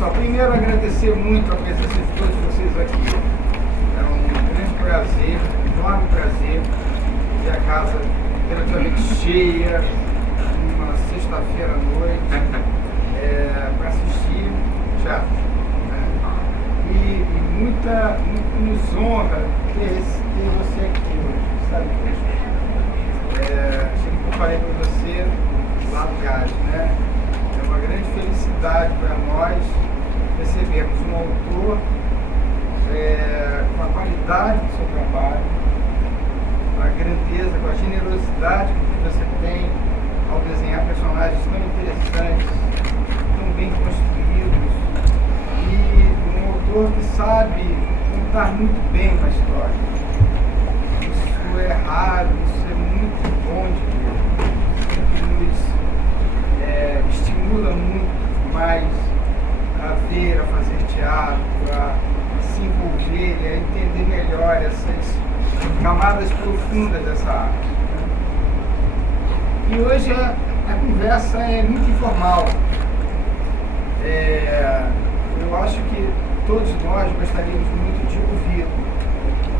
pessoal, primeiro agradecer muito a presença de todos vocês aqui. É um grande prazer, um enorme prazer ver a casa relativamente cheia, numa sexta-feira à noite, para assistir teatro. E muito nos honra ter você aqui hoje, sabe? Como eu falei para você lá atrás, né? É uma grande felicidade para nós recebermos um autor com a qualidade do seu trabalho, com a grandeza, com a generosidade que você tem ao desenhar personagens tão interessantes, tão bem construídos, e um autor que sabe contar muito bem uma história. Isso é raro, isso é muito bom de ver, que nos estimula muito mais a ver, a fazer teatro, a se envolver, a entender melhor essas camadas profundas dessa arte. E hoje a conversa é muito informal. Eu acho que todos nós gostaríamos muito de ouvir,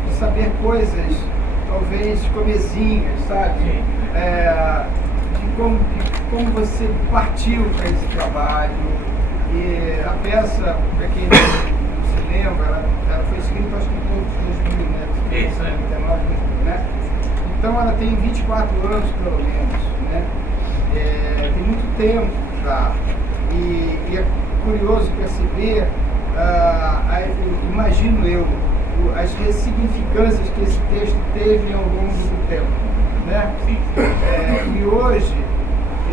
de saber coisas, talvez comezinhas, sabe? De como você partiu para esse trabalho. E a peça, para quem não se lembra, ela foi escrita acho que em todos os 2000, né? Isso, 1999, 2000, né? Então ela tem 24 anos pelo menos, né? Tem muito tempo já. E é curioso perceber, imagino eu, as ressignificâncias que esse texto teve ao longo do tempo, né? E hoje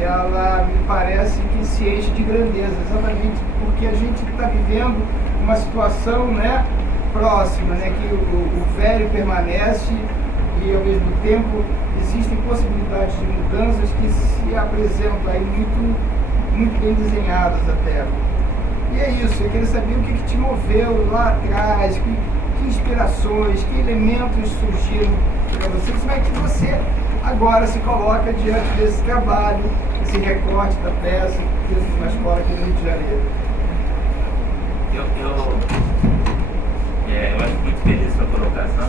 ela me parece que se enche de grandeza, exatamente porque a gente está vivendo uma situação, né, próxima, né, que o velho permanece e ao mesmo tempo existem possibilidades de mudanças que se apresentam aí muito bem desenhadas até. E é isso, eu queria saber o que te moveu lá atrás, que inspirações, que elementos surgiram para você, como é que você agora se coloca diante desse trabalho, esse recorte da peça, dentro de uma escola aqui no Rio de Janeiro. Eu acho muito feliz sua colocação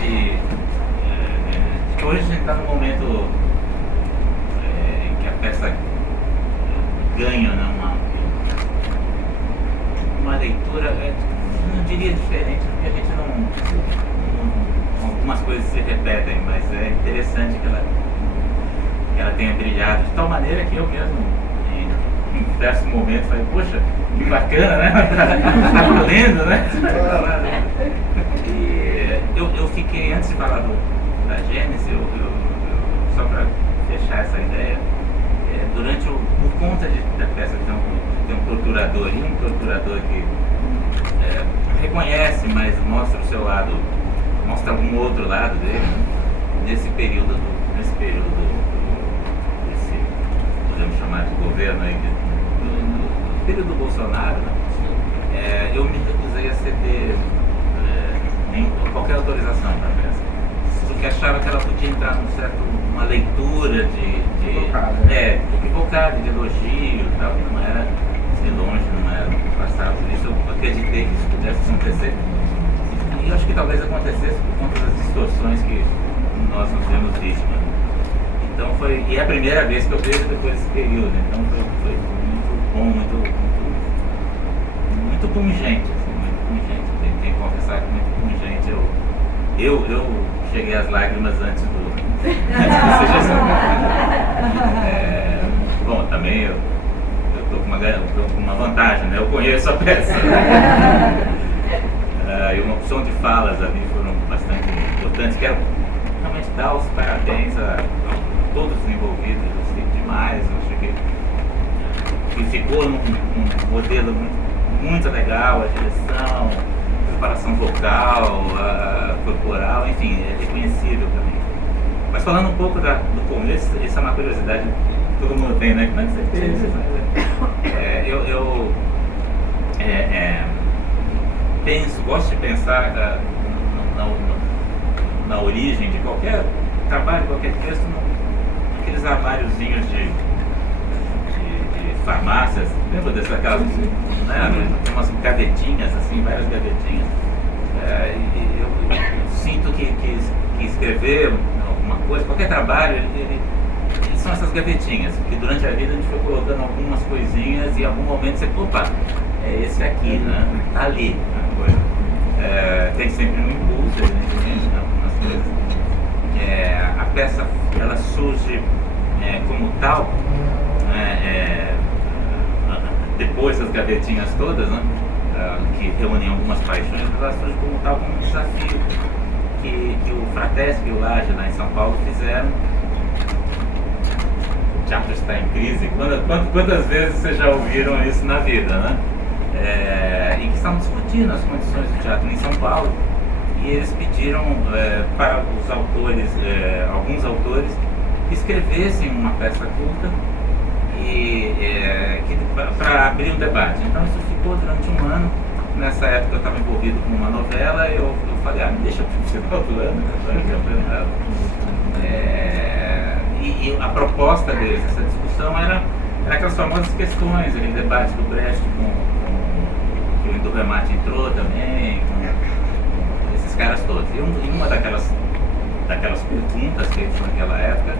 de que hoje a gente está num momento em que a peça ganha, né, uma leitura, não diria diferente, porque a gente algumas coisas se repetem, mas é interessante que ela tenha brilhado de tal maneira que eu mesmo, em diversos momentos, falei, poxa, que bacana, né? Tá valendo, né? E eu fiquei, antes de falar da Gênesis, só para fechar essa ideia, por conta da peça tem um procurador, e um procurador que reconhece, mas mostra o seu lado, mostra algum outro lado dele, nesse período desse, podemos chamar de governo aí, do período do Bolsonaro, né? Eu me recusei a ceder qualquer autorização para a peça, porque achava que ela podia entrar numa leitura equivocada, de elogio e tal, que não era de longe, não era passado. Por isso eu acreditei que isso pudesse acontecer. E acho que talvez acontecesse por conta das distorções que nós nos vemos vítimas. Então e é a primeira vez que eu vejo depois desse período, então foi muito bom, muito pungente, assim, muito pungente. Tenho que confessar que muito pungente. Eu cheguei às lágrimas antes do seja bom, também eu estou com uma vantagem, né? Eu conheço a peça. E uma opção de falas ali foram bastante importantes. Quero realmente dar os parabéns a todos os envolvidos. Eu gostei demais. Eu acho que ficou num modelo muito legal, a direção, a preparação vocal, corporal, enfim, é reconhecível para mim. Mas falando um pouco do começo, isso é uma curiosidade que todo mundo tem, né? Como é que você fez? Gosto de pensar na origem de qualquer trabalho, qualquer texto, naqueles armáriozinhos de farmácias, lembra daquelas, né? Tem umas gavetinhas, assim, várias gavetinhas. E eu sinto que escrever alguma coisa, qualquer trabalho, são essas gavetinhas, que durante a vida a gente foi colocando algumas coisinhas e em algum momento você, opa, é esse aqui, né? Tá ali a coisa. Tem sempre um impulso, evidentemente, né? Algumas coisas. A peça, ela surge como tal, depois das gavetinhas todas, né? Que reúnem algumas paixões, ela surge como tal, como um desafio que o Fratesp e o Laje lá em São Paulo fizeram. O teatro está em crise. Quantas vezes vocês já ouviram isso na vida, né? E que estavam discutindo as condições do teatro em São Paulo, e eles pediram para os autores, alguns autores, que escrevessem uma peça curta para abrir um debate. Então isso ficou durante um ano. Nessa época eu estava envolvido com uma novela, eu falei, me deixa para o final do ano, e a proposta deles, essa discussão, era aquelas famosas questões, aquele debate do Brecht que o Indo Remate entrou também, com esses caras todos. E uma daquelas perguntas feitas naquela época,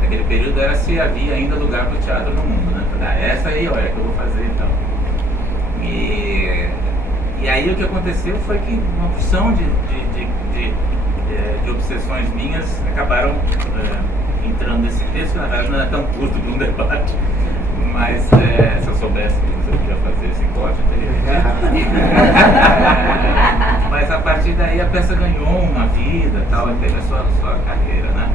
naquele período, era se havia ainda lugar para o teatro no mundo, né? Essa aí, olha, que eu vou fazer então. E aí o que aconteceu foi que uma porção de obsessões minhas acabaram entrando nesse texto, que na verdade não é tão curto para um debate, mas se eu soubesse que você podia fazer esse corte, eu teria feito. Mas a partir daí a peça ganhou uma vida, tal, teve a sua carreira, né?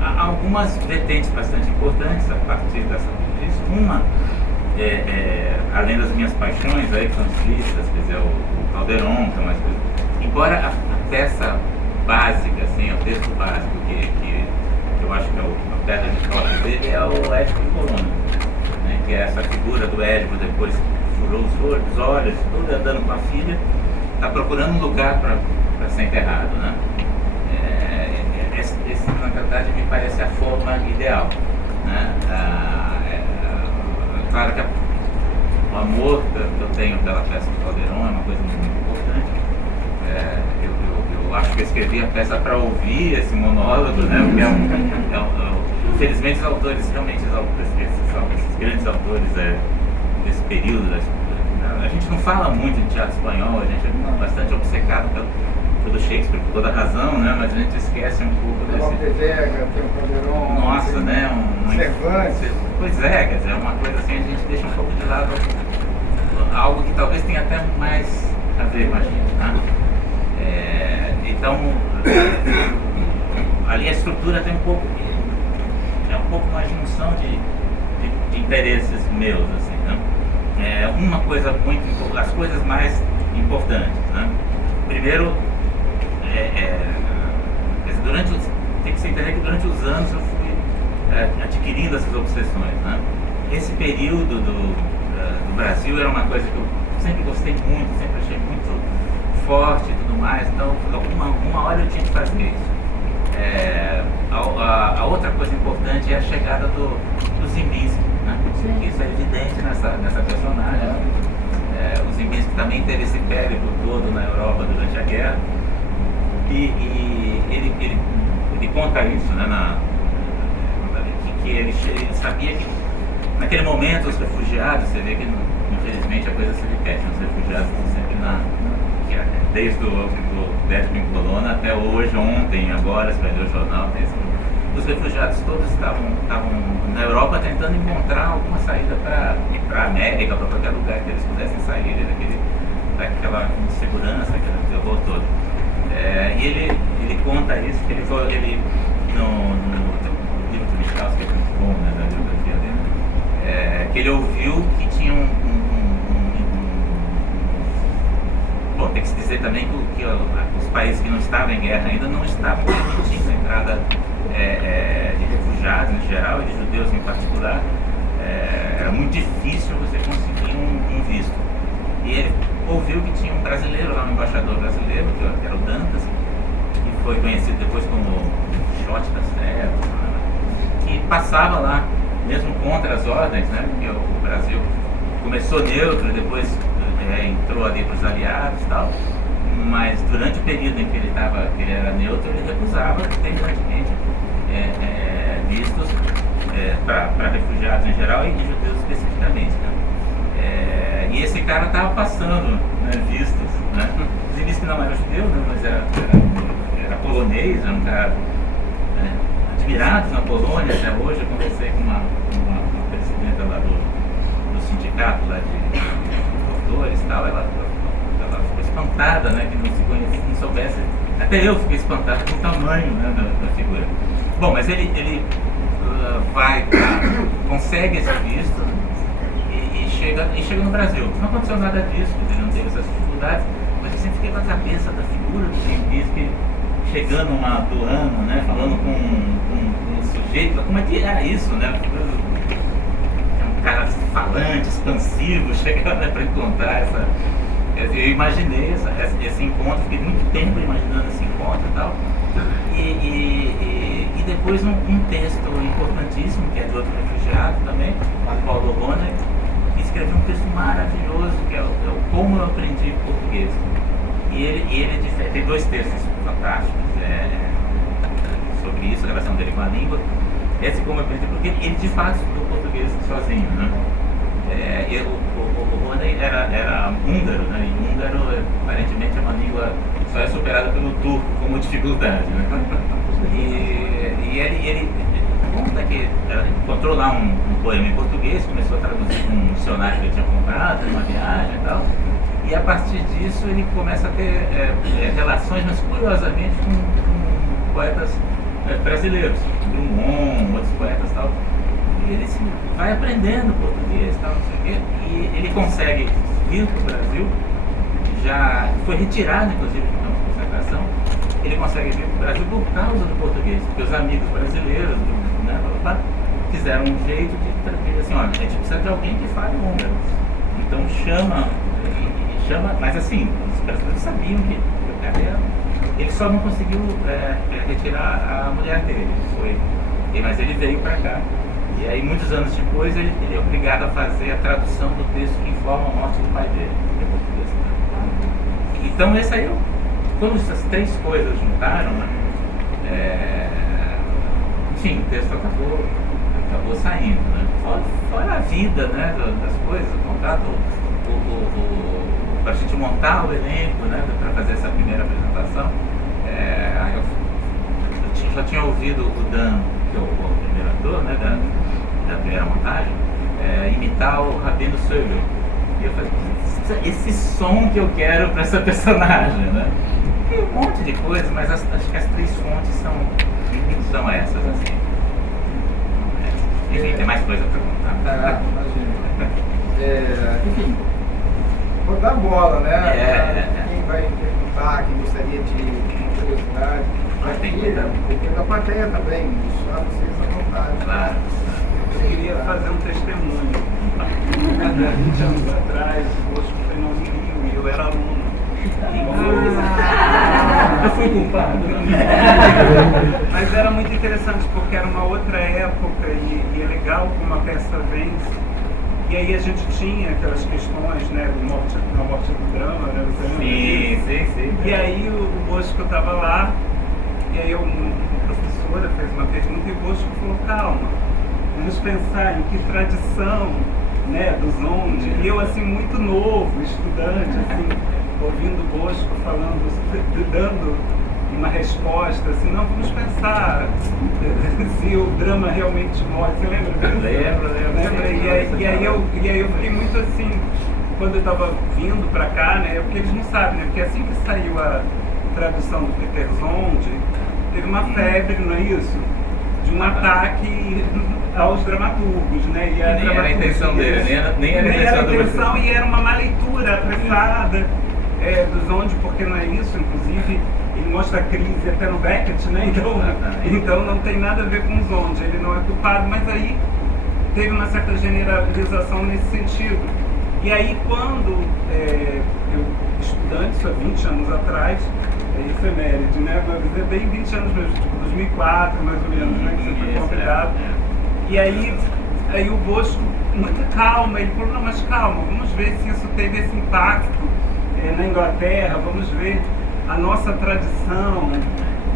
Há algumas vertentes bastante importantes a partir disso. Uma, além das minhas paixões aí, que são escritas, quer dizer, o Calderon, que é mais coisa. Embora a peça básica, assim, o texto básico que eu acho que é a pedra de toque dele, é o Édipo em Coluna, né, que é essa figura do Édipo depois que furou os olhos, todo andando com a filha, está procurando um lugar para ser enterrado, né? Esse, na verdade, me parece a forma ideal, né? Claro que o amor que eu tenho pela peça do Calderon é uma coisa muito importante. Eu acho que eu escrevi a peça para ouvir esse monólogo, né? Porque infelizmente os autores, realmente esses grandes autores desse período, a gente não fala muito em teatro espanhol, a gente é bastante obcecado pelo Shakespeare, por toda razão, né? Mas a gente esquece um pouco desse... Tem o Calderon... Nossa, né? Cervantes. Pois é, quer dizer, é uma coisa assim, a gente deixa um pouco de lado algo que talvez tenha até mais a ver com a gente, né? Então, ali a estrutura tem um pouco uma junção de interesses meus, assim, né? Uma coisa as coisas mais importantes, né? Primeiro, tem que se entender que durante os anos eu fui adquirindo essas obsessões, né? Esse período do Brasil era uma coisa que eu sempre gostei muito, sempre achei muito forte e tudo mais, então uma hora eu tinha que fazer isso. A outra coisa importante é a chegada do Zimbinski, né? Isso é evidente nessa personagem. O Zimbinski também teve esse périplo todo na Europa durante a guerra, e ele conta isso, né? Que ele sabia que naquele momento os refugiados, você vê que infelizmente a coisa se repete, os refugiados estão sempre desde o Édipo em Coluna até hoje, ontem, agora, se vai ler o jornal, os refugiados todos estavam na Europa tentando encontrar alguma saída para ir para a América, para qualquer lugar que eles pudessem sair daquela insegurança, aquele terror todo. E ele conta isso, que ele no livro do Michals, que é muito bom, né, da biografia dele, que ele ouviu que tinha Bom, tem que se dizer também que os países que não estavam em guerra ainda não estavam permitindo a entrada de refugiados em geral e de judeus em particular. Era muito difícil você conseguir um visto. E ele ouviu que tinha um brasileiro lá, um embaixador brasileiro, que era o Dantas, que foi conhecido depois como Shot da Serra, que passava lá mesmo contra as ordens, né? Porque o Brasil começou neutro, depois entrou ali para os aliados e tal, mas durante o período em que ele era neutro, ele recusava terminantemente vistos para refugiados em geral e judeus especificamente, né? E esse cara estava passando, né, vistos, né? Os inícios que não era judeu, né, mas era polonês, era um cara admirado na Polônia até hoje. Eu conversei com uma presidenta lá do sindicato lá de doutores e tal, ela ficou espantada, né, que não se conhecia, não soubesse, até eu fiquei espantado com o tamanho, né, da figura. Bom, mas ele consegue esse visto e chega no Brasil. Não aconteceu nada disso, ele não teve essas dificuldades, mas eu sempre fiquei com a cabeça da figura do Zengiz, que chegando uma aduana, né, falando com um sujeito, como é que era isso, né? Um cara falante, expansivo, chegando, né, para encontrar eu imaginei esse encontro, fiquei muito tempo imaginando esse encontro e tal. E depois um texto importantíssimo, que é de outro refugiado também, o Paulo Rohner, que escreveu um texto maravilhoso, que é o Como Eu Aprendi Português. E ele tem dois textos fantásticos sobre isso, a relação dele com a língua. Esse Como Eu Aprendi, porque ele de fato estudou português sozinho, né? O Rohner era húngaro, né? E húngaro aparentemente é uma língua que só é superada pelo turco como dificuldade, né? E ele conta que encontrou lá um poema em português, começou a traduzir com um dicionário que ele tinha comprado numa viagem e tal. E a partir disso ele começa a ter relações, mas curiosamente com poetas brasileiros, Drummond, outros poetas e tal. E ele vai aprendendo português e tal, não sei o quê, e ele consegue vir para o Brasil, já foi retirado inclusive de campos de concentração, ele consegue vir para o Brasil por causa do português, porque os amigos brasileiros, né, fizeram um jeito de trazer assim, olha, a gente precisa de alguém que fale húngaro. Então chama, mas assim, os brasileiros sabiam que o cara ele só não conseguiu retirar a mulher dele, mas ele veio para cá. E aí, muitos anos depois, ele é obrigado a fazer a tradução do texto que informa a morte do pai dele, que é português. Então, esse aí, quando essas três coisas juntaram, né, enfim, o texto acabou saindo, né? Fora a vida, né, das coisas, o contato, para a gente montar o elenco, né, para fazer essa primeira apresentação, eu já tinha ouvido o Dan, que é o primeiro ator, né, da primeira montagem, imitar o Rabino Sögel. E eu falei, esse som que eu quero para essa personagem, né? Tem um monte de coisas, mas acho que as três fontes são essas, assim. Enfim, tem mais coisa para contar. Imagina. Enfim, vou dar bola, né? Quem vai perguntar, quem gostaria de curiosidade. Tem da plateia também, deixar vocês à vontade. Claro. Eu queria fazer um testemunho. Há 20 anos atrás, o Bosco foi no Rio e eu era aluno. Eu fui culpado. Mas era muito interessante porque era uma outra época e é legal como a peça vem. E aí a gente tinha aquelas questões, né, da morte do drama, né? Sim. E aí o Bosco estava lá. E aí uma professora fez uma pergunta e o Bosco falou, calma, vamos pensar em que tradição, né, dos onde. E eu, assim, muito novo, estudante, assim, ouvindo o Bosco falando, dando uma resposta, assim, não, vamos pensar se o drama realmente morre. Você lembra disso? Lembro. E aí eu fiquei muito assim, quando eu estava vindo para cá, né, porque eles não sabem, né, porque assim que saiu a tradução do Peter Zonde, teve uma febre, não é isso? De um ataque aos dramaturgos, né? E nem era a intenção dele, nem era a intenção e era uma má leitura apressada do Zonde, porque não é isso, inclusive ele mostra a crise até no Beckett, né? Então não tem nada a ver com o Zonde, ele não é culpado, mas aí teve uma certa generalização nesse sentido. E aí quando eu, estudante, isso há 20 anos atrás, efeméride, né? Mas é bem 20 anos mesmo, tipo 2004 mais ou menos, né? Que você foi convidado. E aí Aí o Bosco, muita calma, ele falou, não, mas calma, vamos ver se isso teve esse impacto na Inglaterra, vamos ver a nossa tradição,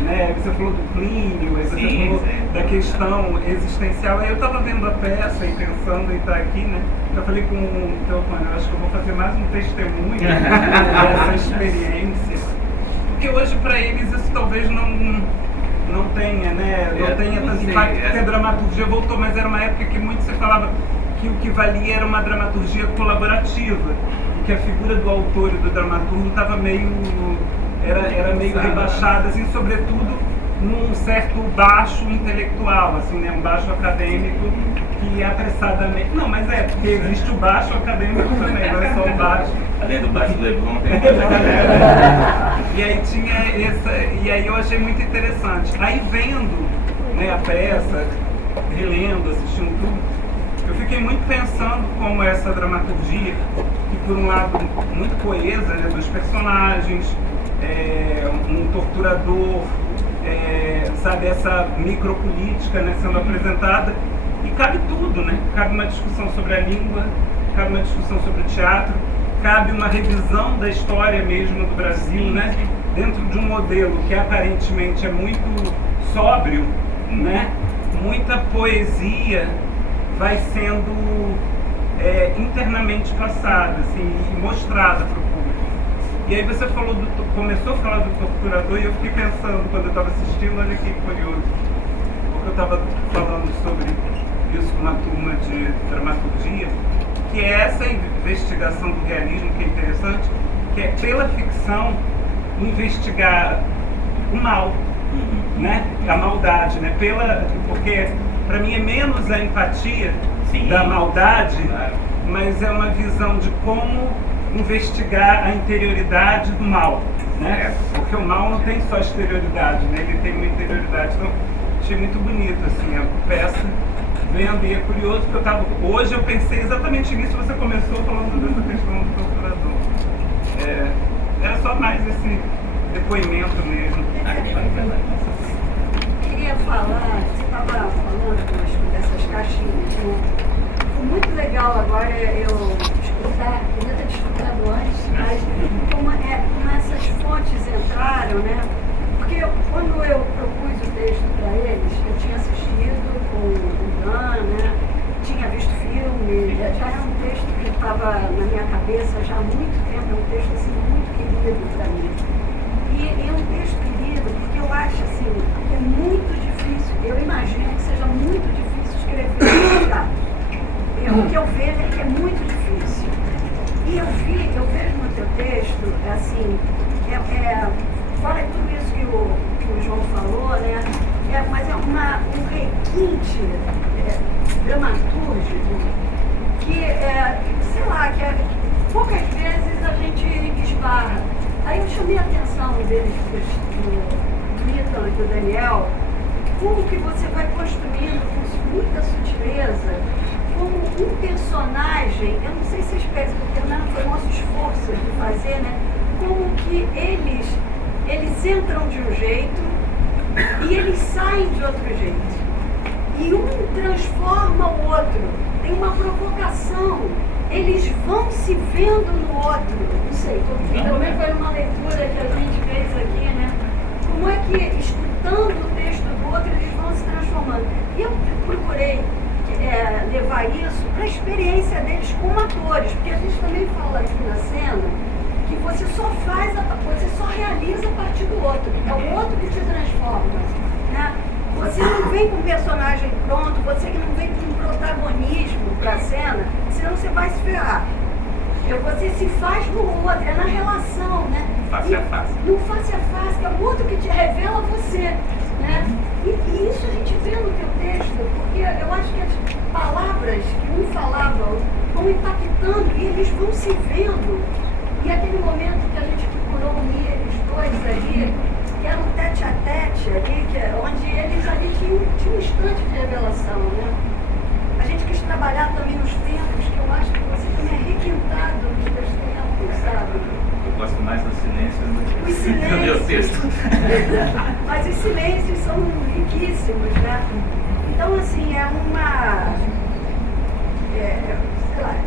né? Você falou do Plínio, você falou da questão existencial. Aí eu estava vendo a peça e pensando em estar aqui, né? Eu falei com o Teofano, eu acho que eu vou fazer mais um testemunho dessa experiência. Porque hoje para eles isso talvez não tenha, né? Não tenha tanto impacto, porque a dramaturgia voltou, mas era uma época que muito se falava que o que valia era uma dramaturgia colaborativa, e que a figura do autor e do dramaturgo estava meio rebaixada, assim, sobretudo num certo baixo intelectual, assim, né? Um baixo acadêmico que apressadamente... Não, mas porque existe o baixo acadêmico também, não é só o baixo. Além do baixo do Leblon, tem E aí tinha essa... E aí eu achei muito interessante. Aí vendo, né, a peça, relendo, assistindo tudo, eu fiquei muito pensando como essa dramaturgia, que por um lado muito coesa, né, dos personagens, um torturador, sabe, essa micropolítica, né, sendo apresentada, e cabe tudo, né? Cabe uma discussão sobre a língua, cabe uma discussão sobre o teatro, cabe uma revisão da história mesmo do Brasil, né? Dentro de um modelo que aparentemente é muito sóbrio, né? Muita poesia vai sendo internamente passada, assim, e mostrada para o público. E aí você começou a falar do torturador e eu fiquei pensando, quando eu estava assistindo, olha que curioso, porque eu estava falando sobre isso com uma turma de dramaturgia, que é essa investigação do realismo que é interessante, que é pela ficção investigar o mal, né? A maldade, né? Porque para mim é menos a empatia da maldade, mas é uma visão de como investigar a interioridade do mal, né? Porque o mal não tem só exterioridade, né? Ele tem uma interioridade. Então, achei muito bonito, assim, a peça, vendo, e é curioso porque hoje eu pensei exatamente nisso, você começou falando dessa questão do torturador. Era só mais esse depoimento mesmo. Queria falar, você estava falando dessas caixinhas, né? Foi muito legal agora eu escutar, podia ter escutado antes, mas como essas fontes entraram, né? Porque quando eu propus o texto para eles, eu tinha assistido com o Dan, né? Tinha visto filme, já era um texto que estava na minha cabeça já há muito tempo, é um texto assim, muito querido para mim. E é um texto querido porque eu acho assim, que é muito difícil, eu imagino que seja muito difícil escrever um teatro. O que eu vejo é que é muito difícil. E eu vejo no teu texto, assim, fora tudo isso que o João falou, né? Mas é um requinte dramatúrgico que, sei lá, poucas vezes a gente esbarra. Aí eu chamei a atenção deles, do Ethan e do Daniel, como que você vai construindo com muita sutileza, como um personagem, eu não sei se vocês pensam, porque não foi nosso esforço de fazer, né? Como que eles entram de um jeito e eles saem de outro jeito. E um transforma o outro, tem uma provocação, eles vão se vendo no outro. Não sei, também foi uma leitura que a gente fez aqui, né? Como é que, escutando o texto do outro, eles vão se transformando. E eu procurei levar isso para a experiência deles como atores, porque a gente também fala aqui na cena que você só realiza a partir do outro, é o outro que te transforma, né? Você não vem com um personagem pronto, você que não vem com um protagonismo para a cena, senão você vai se ferrar. Você se faz no outro, é na relação, né? Face a face. No face a face, que é o outro que te revela você, né? E isso a gente vê no teu texto, porque eu acho que as palavras que um falava vão impactando e eles vão se vendo. E aquele momento que a gente procurou unir eles dois ali, que era um tete-a-tete ali, onde eles ali tinham um instante de revelação, né? A gente quis trabalhar também os tempos, que eu acho que você também é requintado nos teus tempos, sabe? Eu gosto mais do silêncio do Os que do meu texto. Mas os silêncios são riquíssimos, né?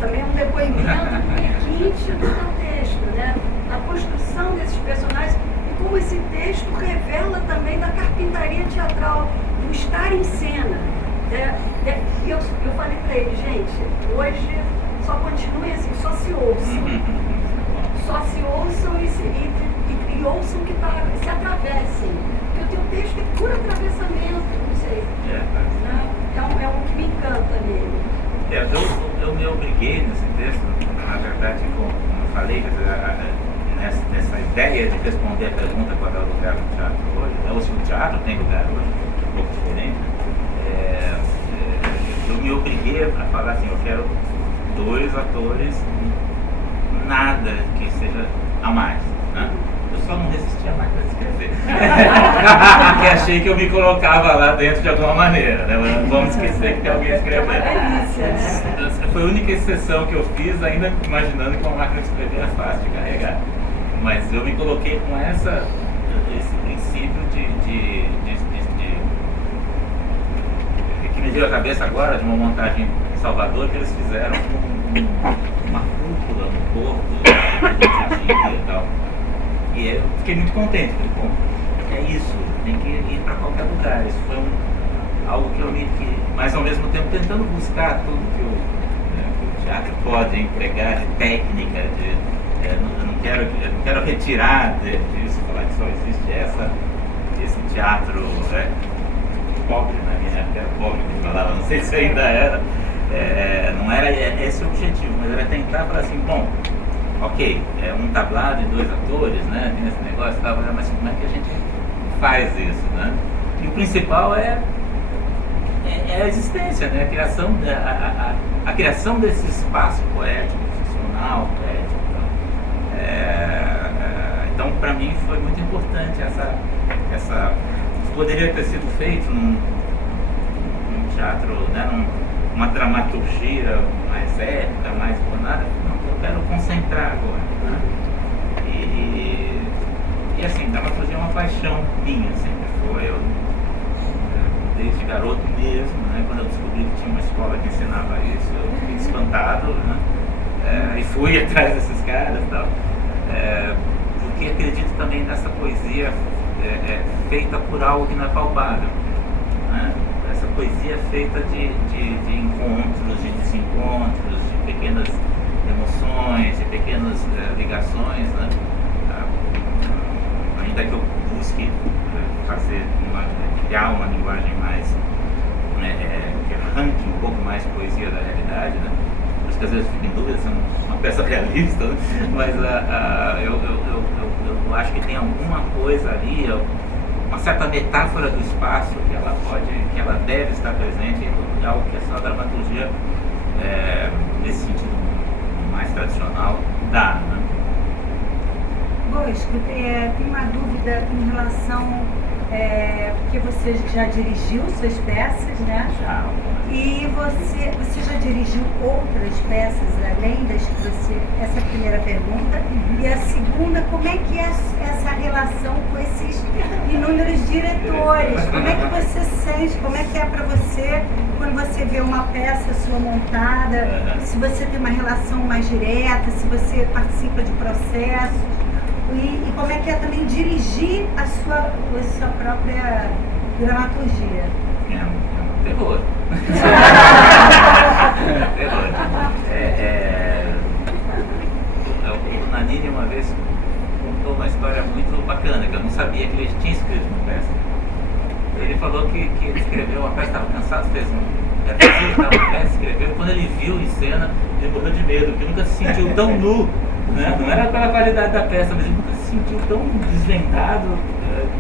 também é um depoimento do requinte do seu texto, né? A construção desses personagens e como esse texto revela também da carpintaria teatral, do estar em cena. E eu falei para ele, gente, hoje só continue assim, só se ouçam. Só se ouçam e ouçam que se atravessem. Porque o teu texto é puro atravessamento, não sei. É um que me encanta nele. Eu me obriguei nesse texto, na verdade, como eu falei, nessa ideia de responder a pergunta qual é o lugar do teatro hoje, ou se o teatro tem lugar hoje, um pouco diferente, eu me obriguei a falar assim, eu quero 2 atores, nada que seja a mais, né? Eu só não resistia mais para escrever. Porque achei que eu me colocava lá dentro de alguma maneira, né? Não vamos esquecer que tem alguém escrevendo. Foi a única exceção que eu fiz, ainda imaginando que uma máquina de escrever é fácil de carregar. Mas eu me coloquei com esse princípio que me veio à cabeça agora, de uma montagem em Salvador que eles fizeram uma cúpula no porto, e tal. E eu fiquei muito contente, falei, bom, é isso, tem que ir para qualquer lugar. Isso foi algo que eu mas ao mesmo tempo tentando buscar tudo que o teatro pode empregar de técnica, eu não quero retirar disso, falar que só existe esse teatro pobre, na minha época era pobre que falava, não sei se ainda era, não era esse o objetivo, mas era tentar falar assim, bom, ok, é um tablado e 2 atores, né? Tem esse negócio e tal, mas como é que a gente faz isso, né? E o principal é a existência, né? A criação desse espaço poético, ficcional, poético. Então, para mim, foi muito importante essa poderia ter sido feito num teatro, né? Uma dramaturgia mais épica, mais bonada. Eu quero concentrar agora, né? E assim, dramaturgia é uma paixão minha, sempre foi. Eu, desde garoto mesmo, né? Quando eu descobri que tinha uma escola que ensinava isso, eu fiquei espantado, né? E fui atrás desses caras e tal. Porque acredito também nessa poesia feita por algo que não é palpável, né? Essa poesia feita de encontros, de desencontros, de pequenas emoções, de pequenas ligações, né? Ainda que eu busque criar uma linguagem mais que arranque um pouco mais poesia da realidade, né? Por isso que às vezes fico em dúvida se é uma peça realista, né? Mas eu acho que tem alguma coisa ali, uma certa metáfora do espaço que ela deve estar presente em algo que essa dramaturgia, nesse sentido mais tradicional, dá, né? Bosco, tem uma dúvida em relação, porque você já dirigiu suas peças, né? Já. E você já dirigiu outras peças além das que você... Essa é a primeira pergunta. E a segunda, como é que é essa relação com esses inúmeros diretores? Como é que você sente? Como é que é para você quando você vê uma peça sua montada? Se você tem uma relação mais direta, se você participa de processos? E como é que é também dirigir a sua própria dramaturgia? É um terror. Terror. O Nanini uma vez contou uma história muito bacana, que eu não sabia que ele tinha escrito uma peça. Ele falou que ele escreveu uma peça, estava cansado, fez uma peça, escreveu, e quando ele viu em cena, ele morreu de medo, porque nunca se sentiu tão nu, né? Não era pela qualidade da peça, mas ele nunca se sentiu tão desvendado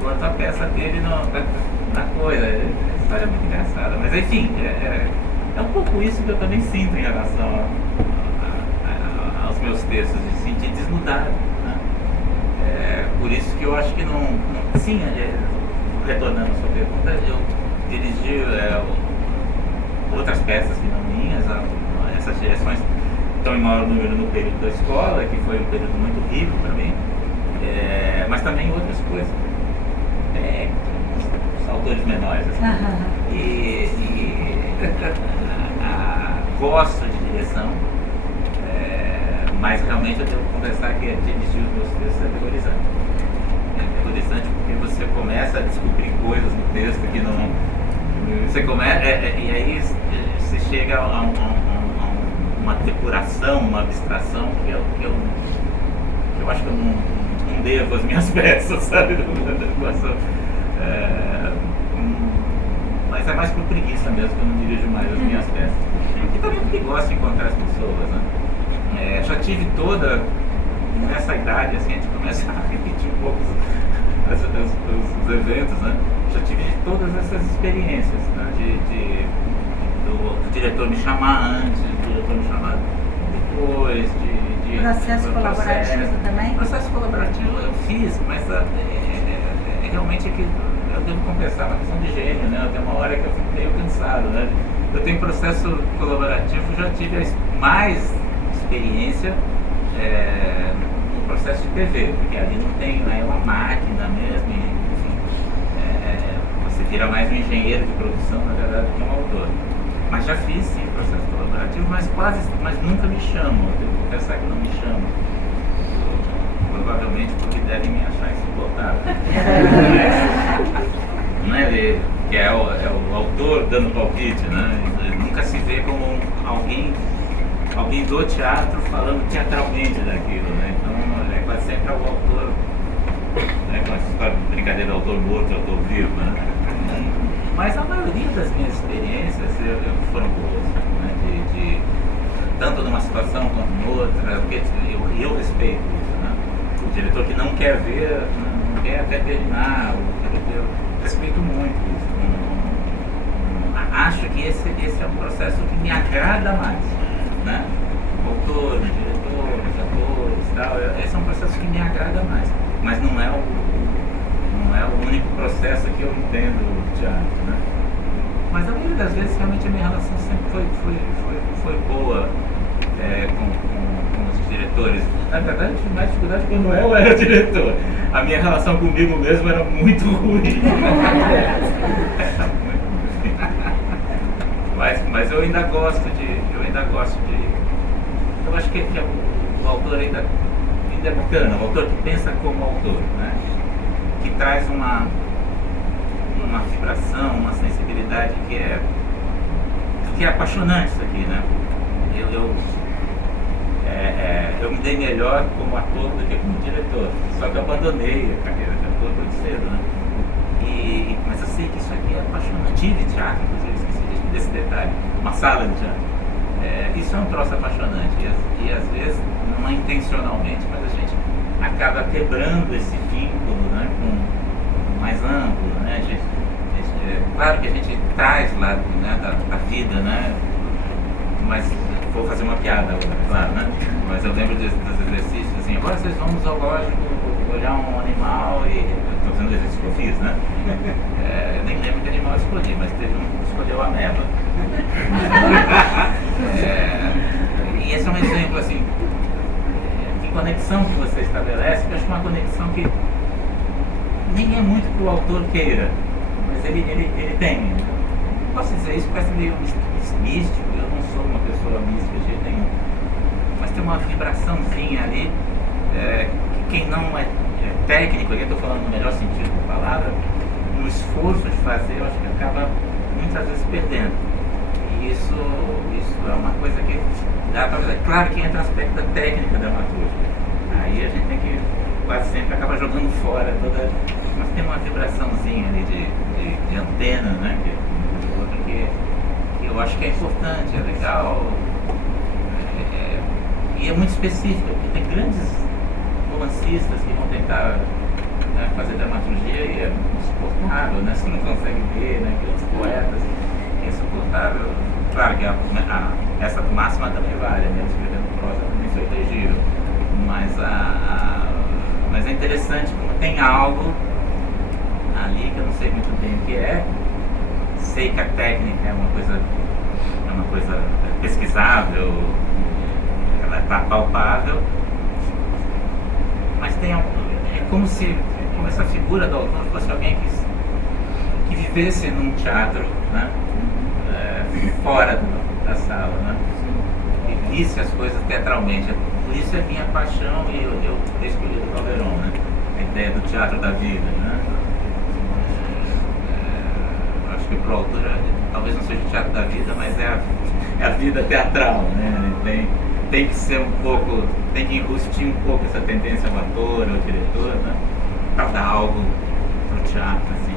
quanto a peça dele na coisa. A história é muito engraçada, mas enfim, é um pouco isso que eu também sinto em relação aos meus textos, de se sentir desnudado, né? Por isso que eu acho que não sim, retornando à sua pergunta, eu dirigi outras peças que não minhas, essas direções estão em maior número no período da escola, que foi um período muito rico para mim, mas também outras coisas, os autores menores, assim. Gosto de direção, Mas realmente eu devo confessar que dirigir os meus textos é aterrorizante. É aterrorizante porque você começa a descobrir coisas no texto que não... Você começa... e aí você chega a uma depuração, uma abstração que eu acho que eu não devo as minhas peças, sabe? Mas é mais por preguiça mesmo que eu não dirijo mais as minhas peças. E também porque gosto de encontrar as pessoas, né? Já tive toda, nessa idade, assim, a gente começa a repetir um pouco os eventos, né? Já tive todas essas experiências, né? Do diretor me chamar antes, do diretor me chamar depois, processo colaborativo também? Processo colaborativo eu fiz, mas realmente é que eu devo confessar, uma questão de gênio, né? Tem uma hora que eu fico meio cansado, né? Eu tenho processo colaborativo, já tive mais experiência no processo de TV, porque ali não tem, é uma máquina mesmo, enfim, você vira mais um engenheiro de produção, na verdade, do que um autor. Mas já fiz sim processo colaborativo, mas nunca me chamam, eu devo confessar que não me chamam. Provavelmente porque devem me achar insuportável. Não é que é o autor dando palpite, né? Ele nunca se vê como alguém do teatro falando teatralmente daquilo, né? Então é quase sempre o autor, né? Com essa história de brincadeira do autor morto, autor vivo, né? Mas a maioria das minhas experiências foram boas, né? Tanto numa situação quanto noutra, porque eu respeito isso, né? O diretor que não quer ver, não quer até terminar, eu respeito muito isso. Acho que esse é um processo que me agrada mais, né? O autor, o diretor, os atores e tal, esse é um processo que me agrada mais, mas não é o único processo que eu entendo do teatro, né? Mas a maioria das vezes realmente a minha relação sempre foi boa com os diretores. Na verdade eu tive mais dificuldade quando eu era diretor. A minha relação comigo mesmo era muito ruim. Mas eu ainda gosto de. Eu acho que o autor ainda é bacana, o autor que pensa como autor, né? Que traz uma vibração, uma sensibilidade que é apaixonante isso aqui, né? Eu me dei melhor como ator do que como diretor, só que eu abandonei a carreira de ator muito cedo, né? Mas eu sei que isso aqui é apaixonante. Tive teatro, inclusive, esqueci desse detalhe, uma sala de teatro. Isso é um troço apaixonante e às vezes, não é intencionalmente, mas a gente acaba quebrando esse vínculo, né, com mais amplo, né? Claro que a gente traz lá, né, da vida, né? Mas vou fazer uma piada agora, claro, né? Mas eu lembro dos exercícios assim, agora vocês vão no zoológico olhar um animal e... Estou fazendo o exercício que eu fiz, né? Eu nem lembro que animal eu escolhi, mas teve um que escolheu a ameba. E esse é um exemplo, assim, que conexão que você estabelece, que eu acho que é uma conexão que nem é muito que o autor queira, mas ele tem. Posso dizer isso, parece meio místico, eu não sou uma pessoa mística de jeito nenhum, mas tem uma vibraçãozinha ali, que quem não é técnico, aqui eu estou falando no melhor sentido da palavra, no esforço de fazer, eu acho que acaba muitas vezes perdendo. E isso é uma coisa que dá para fazer. Claro que entra o aspecto da técnica dramaturgia. Aí a gente tem que quase sempre acaba jogando fora toda. Mas tem uma vibraçãozinha ali de antena, né? Que eu acho que é importante, é legal. E é muito específica, porque tem grandes romancistas que vão tentar, né, fazer dramaturgia e é insuportável, né? Você não consegue ver, né? Aqueles poetas, é insuportável. Claro que essa máxima também vale, né? Escrevendo prosa também sou elegível. Mas é interessante como tem algo ali que eu não sei muito bem o que é. Sei que a técnica é uma coisa pesquisável, ela está palpável, mas é como essa figura do autor fosse alguém que vivesse num teatro, né? Fora da sala, né? visse as coisas teatralmente. Por isso é minha paixão e eu ter escolhido o Caldeirão, né? A ideia do teatro da vida, né? Acho que pro autor talvez não seja o teatro da vida, mas é a vida teatral, né? Tem que ser um pouco, tem que enrustir um pouco essa tendência ao ator, ao diretor, né? Para dar algo pro teatro, assim,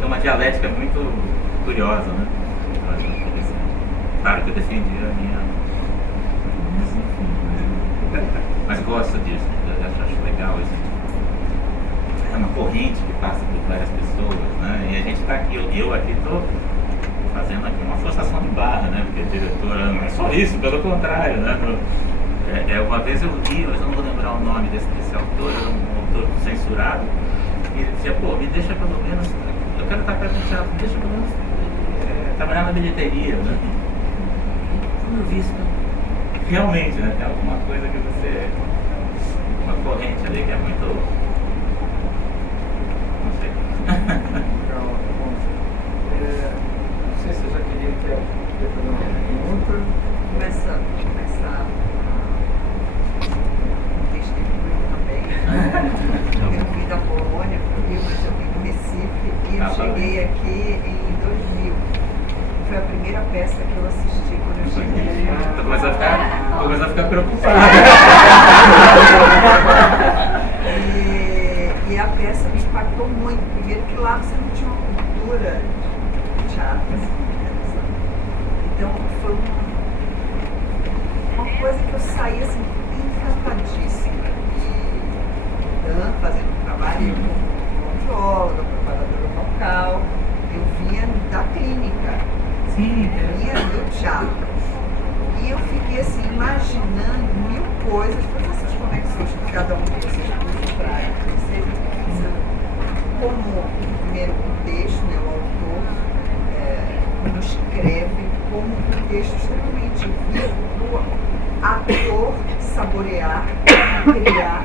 é uma dialética muito curiosa, né? Eu acho interessante. Claro que eu defendi a minha... Mas gosto disso, eu acho legal isso. É uma corrente que passa por várias pessoas, né? E a gente está aqui, eu aqui estou fazendo aqui uma forçação de barra, né? Porque a diretora não é só isso, pelo contrário, né? Uma vez eu li, mas eu não vou lembrar o nome desse autor, era um autor censurado, e ele dizia, pô, me deixa pelo menos, eu quero estar perto do teatro, me deixa pelo menos trabalhar na bilheteria, né? Quando eu vi isso, realmente, né? Tem alguma coisa que você... uma corrente ali que é muito... não sei. Legal, bom. Não sei se eu já queria fazer uma pergunta. Começa testemunho também. Eu vim da Polônia para o Rio, mas eu vim do Recife e eu cheguei aqui em 2000. Foi a primeira peça que eu assisti quando eu cheguei. Tô começando a ficar preocupado. E a peça me impactou muito. Primeiro que lá você não tinha uma cultura de teatro, assim, então foi uma coisa que eu saí assim, encantadíssima. E fazendo um trabalho como fonoaudióloga, preparadora vocal, eu vinha da clínica, vinha do teatro. E eu fiquei assim, imaginando mil coisas, todas essas conexões que cada um de vocês puxa para vocês, pensando como, primeiro, o texto, né, o autor, quando escreve, como um texto extremamente vivo, o ator saborear, criar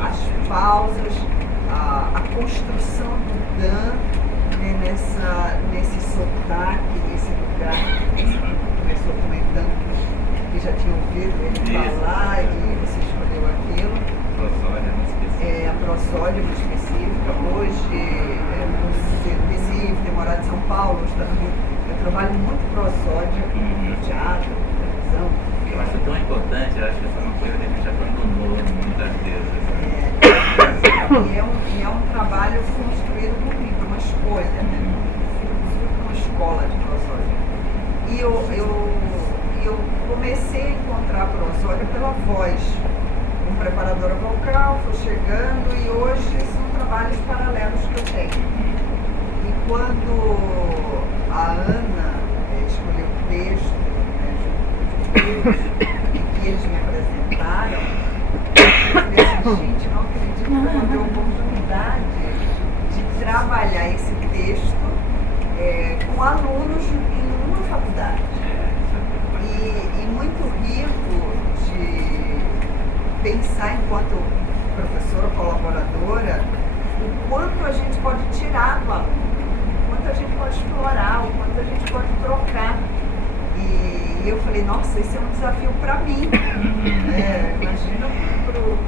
as pausas, a construção do Dan, né, nesse sotaque, nesse lugar. Começou comentando que já tinha ouvido ele falar e você escolheu aquilo. Prosódia, não esqueci. A prosódia muito específica. Hoje, no Recife, tem morado em São Paulo, eu trabalho muito prosódia no teatro, na televisão. Eu acho tão importante, eu acho que essa é uma coisa que a gente abandonou muitas vezes. E é um trabalho construído por mim, uma escolha, né? Uma escola de prosódia. E eu comecei a encontrar a prosódia pela voz. Como preparadora vocal, fui chegando e hoje são trabalhos paralelos que eu tenho. E quando a Ana escolheu o texto, e que eles me apresentaram, eu falei assim, gente, não acredito que eu vou ter a oportunidade de trabalhar esse texto com alunos em uma faculdade. E muito rico de pensar enquanto professora colaboradora o quanto a gente pode tirar do aluno, o quanto a gente pode explorar, o quanto a gente pode trocar. E eu falei, nossa, esse é um desafio para mim. Imagina para o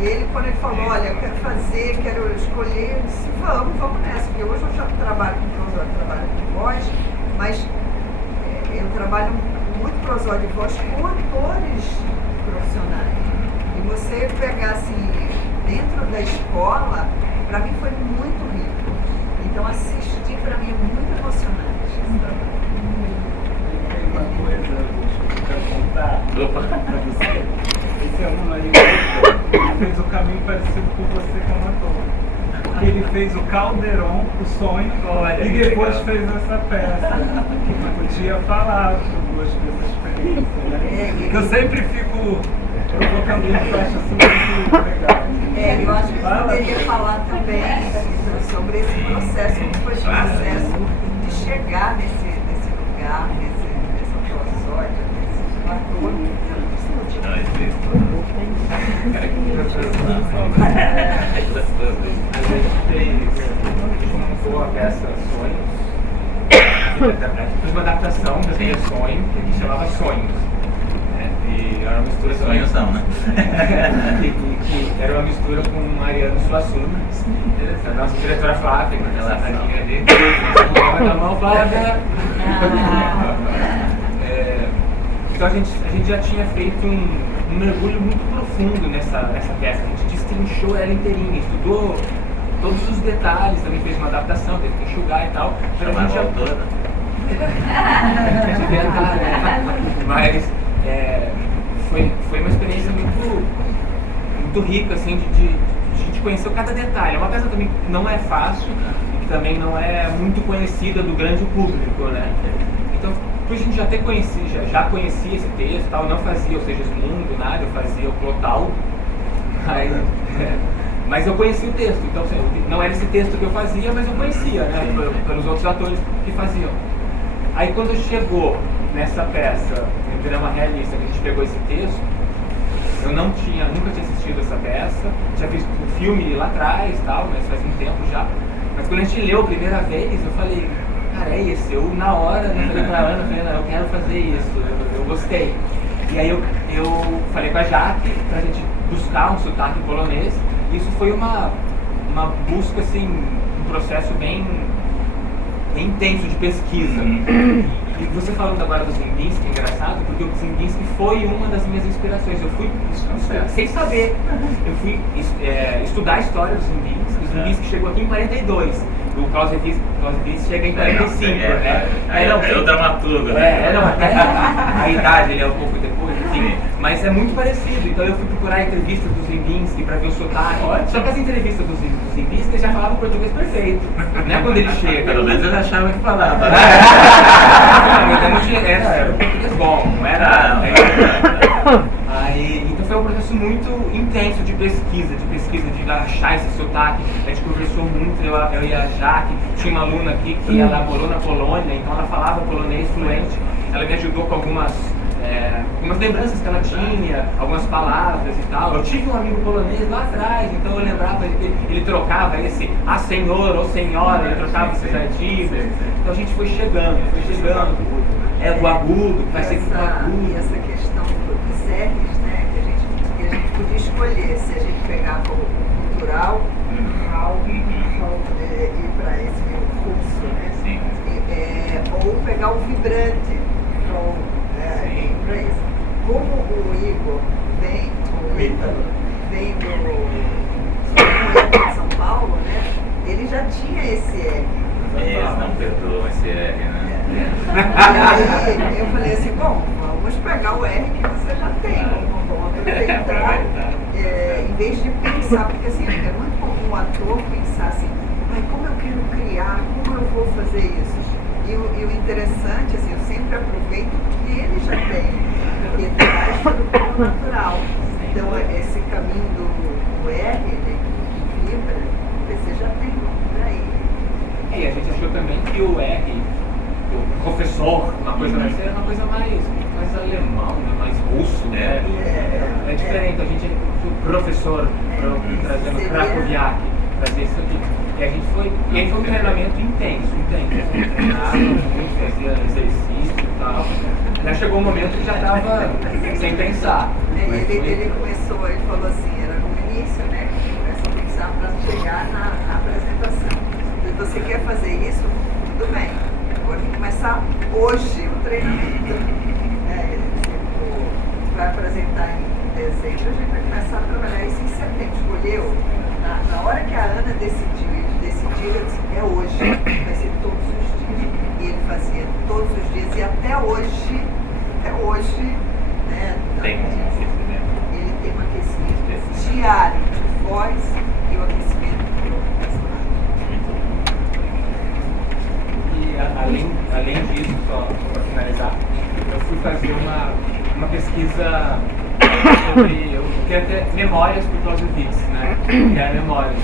E ele, quando ele falou, olha, eu quero fazer, quero escolher, eu disse, vamos nessa, porque hoje eu já trabalho com prosódia, trabalho com voz, mas eu trabalho muito prosódia de voz com atores profissionais. E você pegar assim, dentro da escola, para mim foi muito rico. Então assistir para mim é muito emocionante esse trabalho. Tem uma coisa que eu quero contar para você. Esse aluno aí, ele fez o caminho parecido com você como ator. Porque ele fez o Caldeirão, o sonho, e depois fez essa peça. Eu podia falar sobre duas coisas diferentes, né? Eu sempre fico provocando ele, eu acho isso muito legal. Eu acho que eu poderia falar também sobre esse processo, como foi esse processo de chegar nesse lugar, nessa prosódia, nesse ator. A gente montou a peça Sonhos fez uma adaptação da trilha Sonho, que se chamava Sonhos. Né? E era uma mistura Sonhos são, né? que era uma mistura com Ariano Suassuna, a nossa diretora Flávia, com aquela carinha ali. Da mão, Flávia. Então a gente já tinha feito um mergulho muito profundo nessa peça. A gente destrinchou ela inteirinha, estudou todos os detalhes, também fez uma adaptação, teve que enxugar e tal. Chamava o autor, né? Mas foi uma experiência muito rica, assim, de a gente conhecer cada detalhe. É uma peça também que não é fácil e que também não é muito conhecida do grande público, né? Então, por a gente já ter conhecido, já conhecia esse texto e tal, não fazia, ou seja, esse mundo, nada, eu fazia o Clotaldo, mas eu conhecia o texto, então assim, não era esse texto que eu fazia, mas eu conhecia, né, pelos outros atores que faziam. Aí quando chegou nessa peça, em drama realista, que a gente pegou esse texto, eu nunca tinha assistido essa peça, tinha visto o filme lá atrás e tal, mas faz um tempo já, mas quando a gente leu a primeira vez, eu falei, cara, é esse. Eu, na hora, eu falei pra Ana, eu quero fazer isso, eu gostei. E aí eu falei com a Jaque pra gente buscar um sotaque polonês. Isso foi uma busca, assim, um processo bem intenso de pesquisa. E você falando agora do Ziembinski, engraçado, porque o Ziembinski foi uma das minhas inspirações. Eu fui, sem saber, eu fui estudar a história do Ziembinski. O Ziembinski chegou aqui em 42. O Clausewitz chega em 45, né? É o dramaturgo, né? Até a idade ele é um pouco depois, enfim. Mas é muito parecido. Então eu fui procurar entrevistas do Ziembinski para ver o sotaque. Só que as entrevistas do Ziembinski ele já falava português perfeito, né? Quando ele chega. Pelo menos ele achava que falava. Era português bom, não era. Então foi um processo muito intenso de pesquisa, de achar esse sotaque. A gente conversou muito, eu e a Jaque. Tinha uma aluna aqui que ela morou na Polônia, então ela falava polonês fluente. Ela me ajudou com algumas lembranças que ela tinha, algumas palavras e tal. Eu tive um amigo polonês lá atrás, então eu lembrava que ele trocava esse a senhor ou senhora, ele trocava esses artigos. Então a gente foi chegando. Do agudo, vai ser do agudo. E essa questão dos R's, né, que a gente podia escolher se a gente pegava o cultural, ir para esse meio curso, né? Ou pegar o vibrante, para isso. Como o Igor vem de São Paulo, né? Ele já tinha esse R. Eles não perdoam esse R, né? E aí eu falei assim, bom, vamos pegar o R que você já tem, vamos aproveitar, em vez de pensar, porque assim, é muito comum o ator pensar assim, como eu quero criar, como eu vou fazer isso? E o interessante, assim, eu sempre aproveito o que ele já tem, porque traz para o natural. Então esse caminho do R, né, que vibra, você já tem para ele. E a gente achou também que o R, o professor, uma coisa mais séria, uma coisa mais alemão, né? Mais russo, né? É diferente, a gente foi professor trazendo Krakowiak, trazer isso aqui. E aí foi um treinamento intenso. Treinava muito, fazia exercício e tal. Já chegou um momento que já estava sem pensar. Ele começou, ele falou assim, era no início, né? Começa a pensar para chegar na apresentação. Se você quer fazer isso, tudo bem. Agora tem que começar hoje o treinamento. Vai apresentar em dezembro, a gente vai começar a trabalhar isso em setembro. Escolheu, na hora que a Ana decidiu, eu disse, é hoje, vai ser todos os dias. E ele fazia todos os dias e até hoje, né? Ele tem um aquecimento diário de voz e o aquecimento do personagem. E além disso, só para finalizar, eu fui fazer uma pesquisa sobre, eu queria ter memórias para o Clausewitz, né? Que é memórias.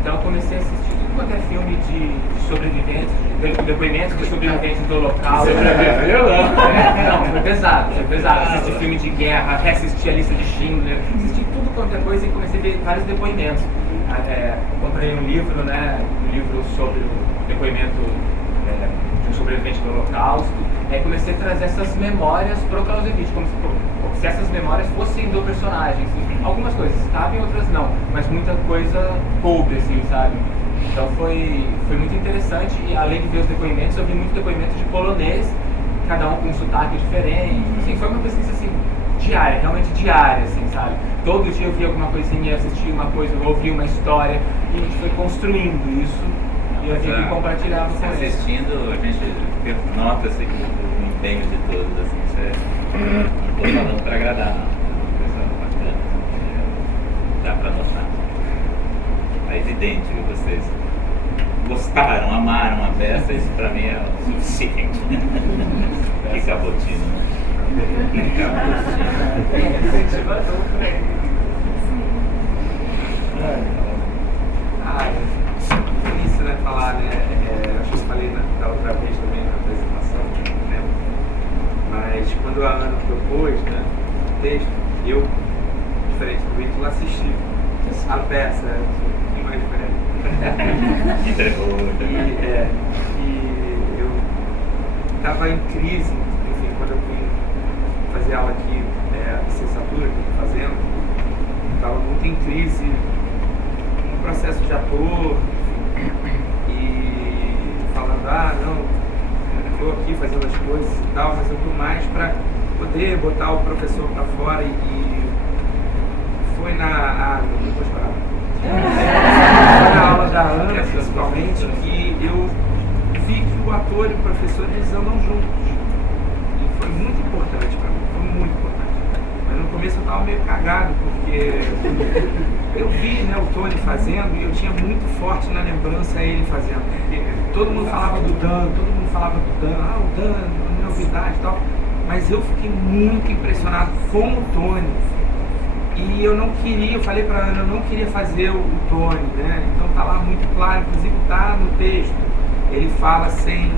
Então eu comecei a assistir tudo quanto é filme de sobreviventes, depoimentos de sobreviventes do Holocausto. Não, foi pesado. Assisti filme de guerra, reassisti a lista de Schindler, assisti tudo quanto é coisa e comecei a ver vários depoimentos. Comprei um livro, né? Um livro sobre o depoimento de um sobrevivente do Holocausto. Aí comecei a trazer essas memórias pro Clausewitz, como se essas memórias fossem do personagem. Assim. Algumas coisas cabem, outras não, mas muita coisa coube, assim, sabe? Então foi muito interessante, e além de ver os depoimentos, eu vi muito depoimento de polonês, cada um com um sotaque diferente. Assim, foi uma pesquisa assim, diária, realmente diária, assim, sabe? Todo dia eu via alguma coisinha, assistia uma coisa, eu ouvia uma história, e a gente foi construindo isso, e eu via que compartilhava com eles. Assistindo, a gente nota assim, o empenho de todos, assim, isso não estou falando para agradar, não. É uma coisa bacana, assim, dá para notar. É evidente que vocês gostaram, amaram a peça, isso para mim é o suficiente. Que cabotina, né? Que cabotina. Difícil, né, falar, né? Acho que eu falei da outra vez também na apresentação, né? Mas quando a Ana propôs, né, o texto, eu, diferente do Ítalo, assisti a peça, um mais diferente. Entregou. E eu estava em crise, enfim, quando eu vim fazer aula aqui, a licenciatura que eu estou fazendo, estava muito em crise no processo de ator, enfim, e falando, não, eu estou aqui fazendo as coisas e tal, mas eu estou mais para poder botar o professor para fora e foi não vou chorar. Foi na aula da Ana, principalmente, que eu vi que o ator e o professor, eles andam juntos. E foi muito importante para mim, foi muito importante. Mas no começo eu estava meio cagado, porque eu vi, né, o Tony fazendo e eu tinha muito forte na lembrança ele fazendo. Porque todo mundo falava do Dan, o Dan, novidade e tal. Mas eu fiquei muito impressionado com o Tony. E eu não queria, eu falei pra Ana, eu não queria fazer o Tony, né? Então tá lá muito claro, inclusive tá no texto. Ele fala sem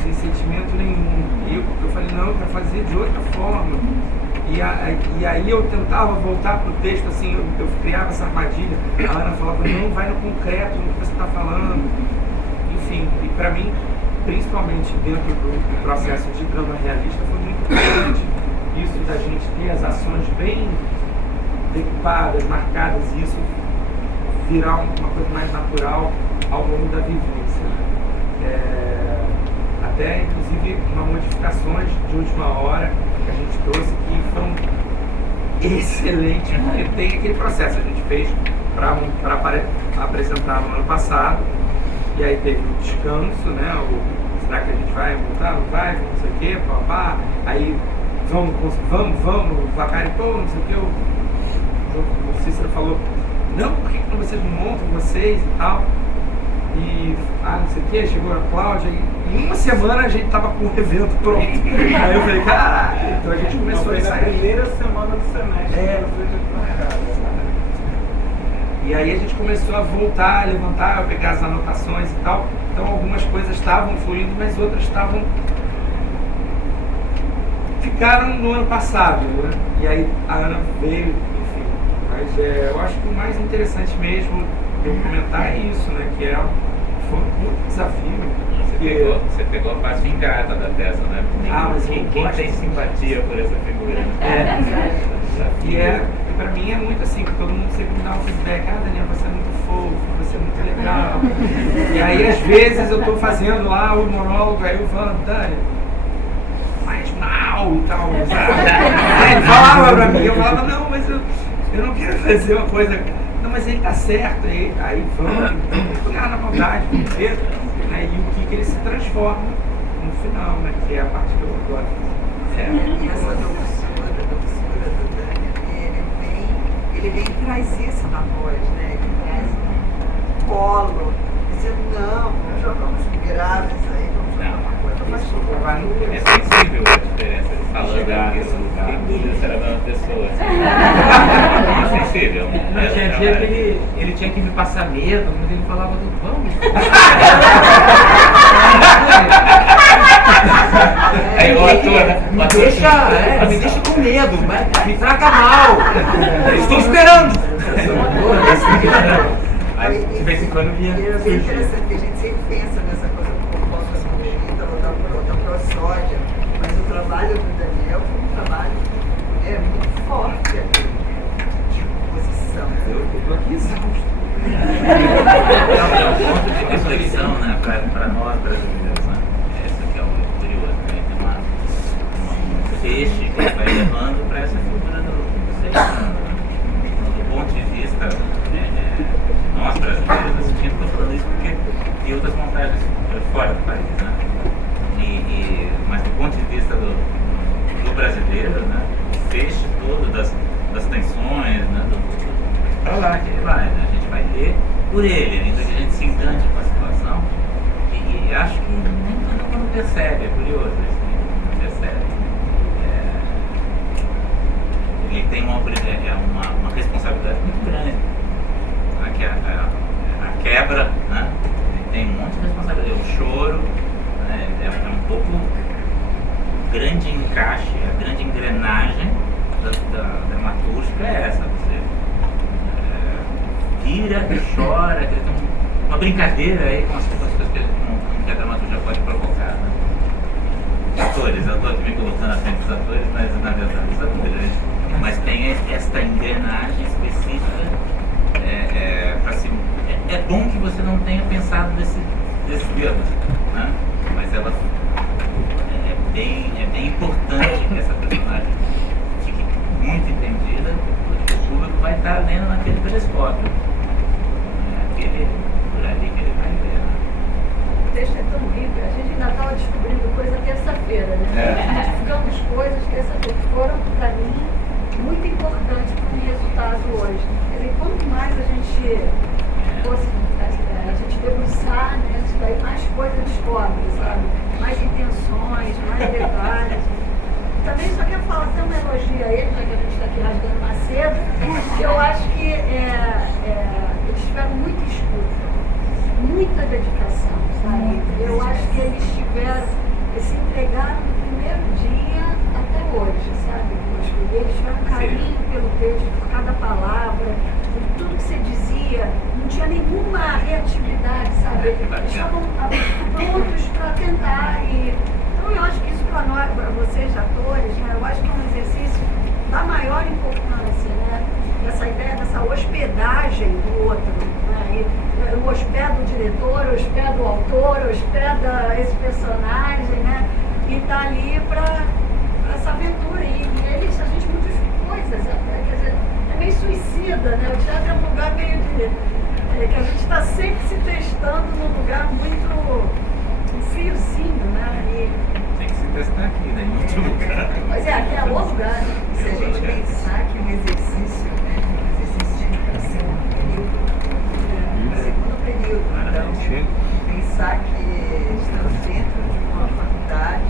sentimento nenhum. E eu falei, não, eu quero fazer de outra forma. E aí eu tentava voltar pro texto, assim, eu criava essa armadilha. A Ana falava, não, vai no concreto, no que você tá falando. Enfim, e pra mim, principalmente dentro do processo de drama realista, foi muito importante isso da gente ter as ações bem decupadas, marcadas, e isso virar uma coisa mais natural ao longo da vivência. Até, inclusive, modificações de última hora que a gente trouxe que foram excelentes, porque tem aquele processo que a gente fez para apresentar no ano passado, e aí teve o descanso, né? Será que a gente vai voltar? Não vai? Não sei o quê, papá. Aí vamos, o Vacari, não sei o quê. O Cícero falou, não, por que vocês não montam vocês e tal? E, não sei o que, chegou a Cláudia, e em uma semana a gente tava com o evento pronto. Aí eu falei, caraca, então a gente começou a ensaiar. Na primeira semana do semestre. E aí a gente começou a voltar, a levantar, a pegar as anotações e tal. Então algumas coisas estavam fluindo, mas outras ficaram no ano passado, né? E aí a Ana veio. Mas eu acho que o mais interessante mesmo de eu comentar é isso, né? Que foi um desafio. Você pegou a parte ingrata da peça, né? Mas quem tem simpatia por essa figura? E pra mim é muito assim, que todo mundo sempre me dá um feedback, Daniel, você é muito fofo, você é muito legal. E aí às vezes eu tô fazendo lá o monólogo, aí eu falo, Dani, mais mal e tal, sabe? Ele falava pra mim, eu falava, não, mas eu não quero fazer uma coisa, não, mas ele tá certo, aí vamos olhar na maldade, vamos ver, né, e o que ele se transforma no final, né, que é a parte que eu gosto. E essa doçura do Dani, ele vem e traz isso na voz, né, ele traz um colo, dizendo, não, vamos jogar uns graves aí, vamos jogar uma coisa mais É sensível a diferença de falando isso, que tudo era a mesma pessoa. É sensível. Tinha dia que ele tinha que me passar medo, mas ele falava do vamos. Aí o ator, né? Me deixa com medo, me traga mal. Estou esperando. Aí de vez em quando vinha. E é bem interessante que a gente sempre pensa nessa coisa do composto do Ítalo, para nós brasileiros, né? Esse que é o curioso, né? Tem um feixe que vai levando para essa figura do ser humano. Do ponto de vista de nós brasileiros assistindo, estou falando isso porque tem outras montagens fora do país, né? Mas do ponto de vista do brasileiro, né? O feixe todo das tensões, né? Para lá que ele vai, né? A gente vai ler por ele, ainda que a gente se encante com a situação e acho que nem todo mundo percebe, é curioso isso, não percebe. Ele tem uma responsabilidade muito grande, a quebra, né? Ele tem um monte de responsabilidade, o choro, né? É um pouco o grande encaixe, a grande engrenagem da dramatúrgica é essa, você vira e chora, tem uma brincadeira aí com as coisas que a dramaturgia pode provocar, né? Os atores, eu estou aqui me colocando à frente dos atores, mas na verdade os atores, mas tem esta engrenagem específica para se... É bom que você não tenha pensado desses termos, né? Mas ela é bem importante que essa personagem fique muito entendida, porque o público vai estar lendo naquele telescópio. Por ali que ele vai ver. Né? O texto é tão rico, a gente ainda estava descobrindo coisa terça-feira, né? Identificamos coisas terça-feira que foram, para mim, muito importantes para o resultado hoje. Quer dizer, quanto mais a gente fosse, a gente debruçar, né? Isso daí, mais coisa descobre, sabe? Mais intenções, mais detalhes. Também só quero falar, ter um elogio a ele, já que a gente está aqui rasgando Macedo, que eu acho que eles tiveram muita escuta, muita dedicação, sabe? Eu acho que eles se entregaram do primeiro dia até hoje, sabe? Eles tiveram carinho pelo texto, por cada palavra, por tudo que você dizia, não tinha nenhuma reatividade, sabe? Eles estavam prontos para tentar e... Então eu acho que isso para nós, para vocês atores, né, eu acho que é um exercício da maior importância, né? Dessa ideia, dessa hospedagem do outro. Né? Eu hospedo o diretor, eu hospedo o autor, eu hospedo esse personagem, né? E está ali para essa aventura. E eles, a gente modifica coisas, quer dizer, é meio suicida, né? O teatro é um lugar meio de... que a gente está sempre se testando num lugar muito... um fiozinho, né? E, tem que se testar aqui, né? Em outro lugar. Mas aqui é outro lugar. Se a gente pensar que um exercício, né? Um exercício de para segundo período. Então, pensar que estamos dentro de uma faculdade,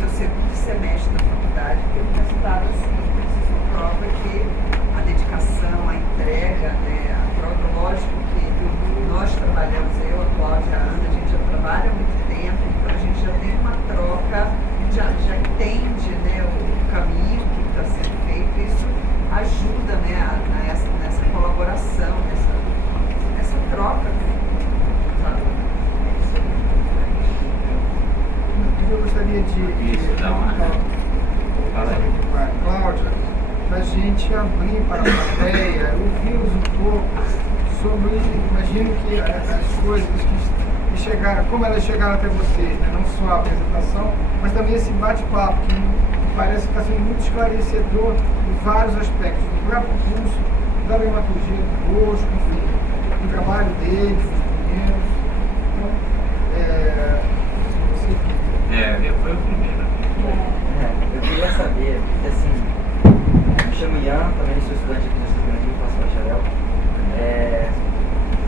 seu segundo semestre da faculdade, tem um resultado assim. Isso prova que a dedicação, a entrega, né? A prova, lógico que nós trabalhamos, eu, a Cláudia, a Ana, a gente já trabalha há muito tempo, então a gente já tem uma troca, já entende, né, o caminho que está sendo feito, isso ajuda, né, nessa colaboração, nessa troca. Sabe? Eu gostaria de dá uma... Cláudia, da gente abrir para a plateia, ouvir-nos um pouco sobre, imagino que as coisas que chegaram, como elas chegaram até vocês, né? Não só a apresentação, mas também esse bate-papo, que parece que está sendo muito esclarecedor em vários aspectos, do próprio curso, da dramaturgia do Bosco, enfim, do trabalho deles, dos meninos. Então, você... foi o primeiro. Eu queria saber, porque assim, me chamo Ian, também sou estudante aqui no Rio Grande do Sul, faço bacharel.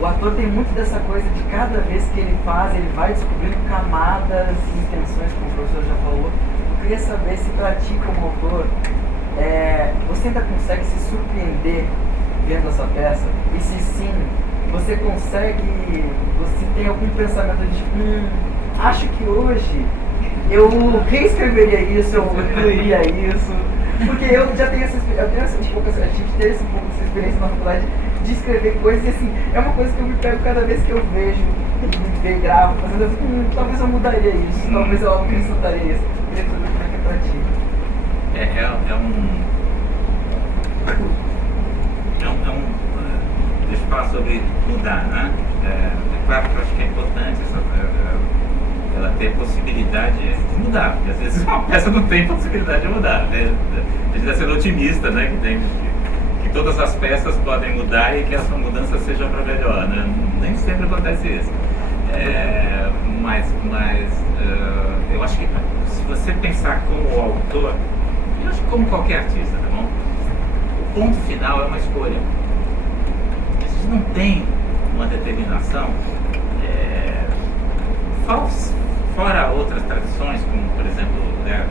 O ator tem muito dessa coisa de cada vez que ele faz, ele vai descobrindo camadas e intenções, como o professor já falou. Eu queria saber se para ti, como autor, você ainda consegue se surpreender vendo essa peça? E se sim, você tem algum pensamento de acho que hoje eu reescreveria isso, eu incluiria isso? Porque eu já tenho a gente teve um pouco dessa experiência na faculdade de escrever coisas e assim, é uma coisa que eu me pego cada vez que eu vejo e gravo, fazendo assim, talvez eu mudaria isso, talvez eu acrescentaria isso. Eu queria saber como é que é pra ti. deixa eu falar sobre mudar, né? É claro que eu acho que é importante ela ter possibilidade de mudar, porque às vezes uma peça não tem possibilidade de mudar, né? A gente deve ser otimista, né? Que todas as peças podem mudar e que essa mudança seja para melhor, né? Nem sempre acontece isso. Mas eu acho que se você pensar como autor, eu acho que como qualquer artista, tá bom? O ponto final é uma escolha. A gente não tem uma determinação, fora outras tradições, como por exemplo, né,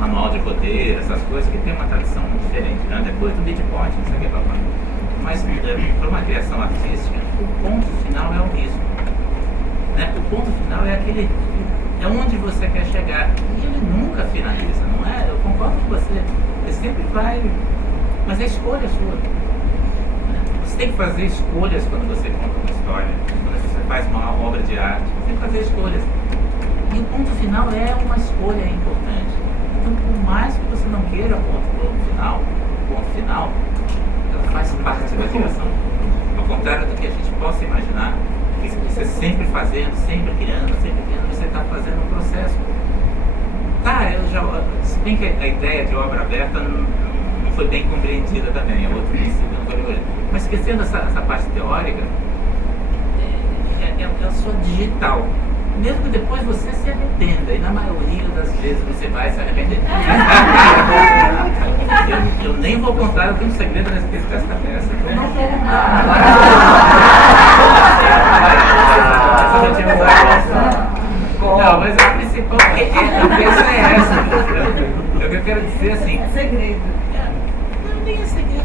manual de roteiro, essas coisas que tem uma tradição diferente, né? Depois do midpoint, não sei o que, papai. Mas para uma criação artística, o ponto final é o mesmo, né? O ponto final é onde você quer chegar, e ele nunca finaliza, não é? Eu concordo com você, ele sempre vai, mas a escolha é sua. Você tem que fazer escolhas quando você conta uma história, quando você faz uma obra de arte, você tem que fazer escolhas, e o ponto final é uma escolha importante. Então, por mais que você não queira o ponto final, ela faz parte da criação. Ao contrário do que a gente possa imaginar, que você sempre fazendo, sempre criando, você está fazendo um processo. Se bem que a ideia de obra aberta não foi bem compreendida também, é outro princípio, não foi hoje. Mas esquecendo essa parte teórica, é só digital. Mesmo que depois você se arrependa, e na maioria das vezes você vai se arrepender. Eu nem vou contar, eu tenho um segredo a respeito dessa peça. Eu não vou contar. Não, mas a principal a peça é essa. O que eu quero dizer assim. É segredo. Não, nem é segredo,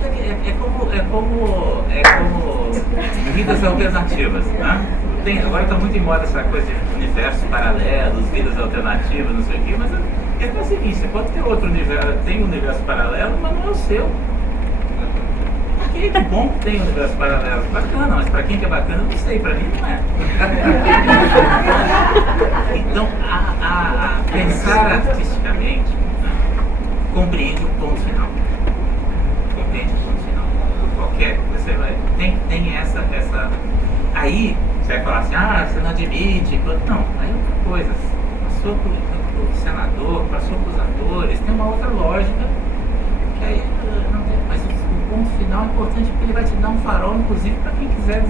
é como vidas alternativas, né? Agora está muito em moda essa coisa de universos paralelos, vidas alternativas, não sei o quê, mas é o seguinte, você pode ter outro universo, tem um universo paralelo, mas não é o seu. Para quem é que bom que tem um universo paralelo? Bacana, mas para quem que é bacana, eu não sei, para mim não é. Então, pensar artisticamente, né, compreende o ponto final. Compreende o ponto final. Qualquer, você vai, tem essa. Aí, você vai falar assim, você não admite. Não, aí é outra coisa. Passou para o senador, passou para os atores, tem uma outra lógica. Que aí não tem. Mas o ponto final é importante porque ele vai te dar um farol, inclusive, para quem quiser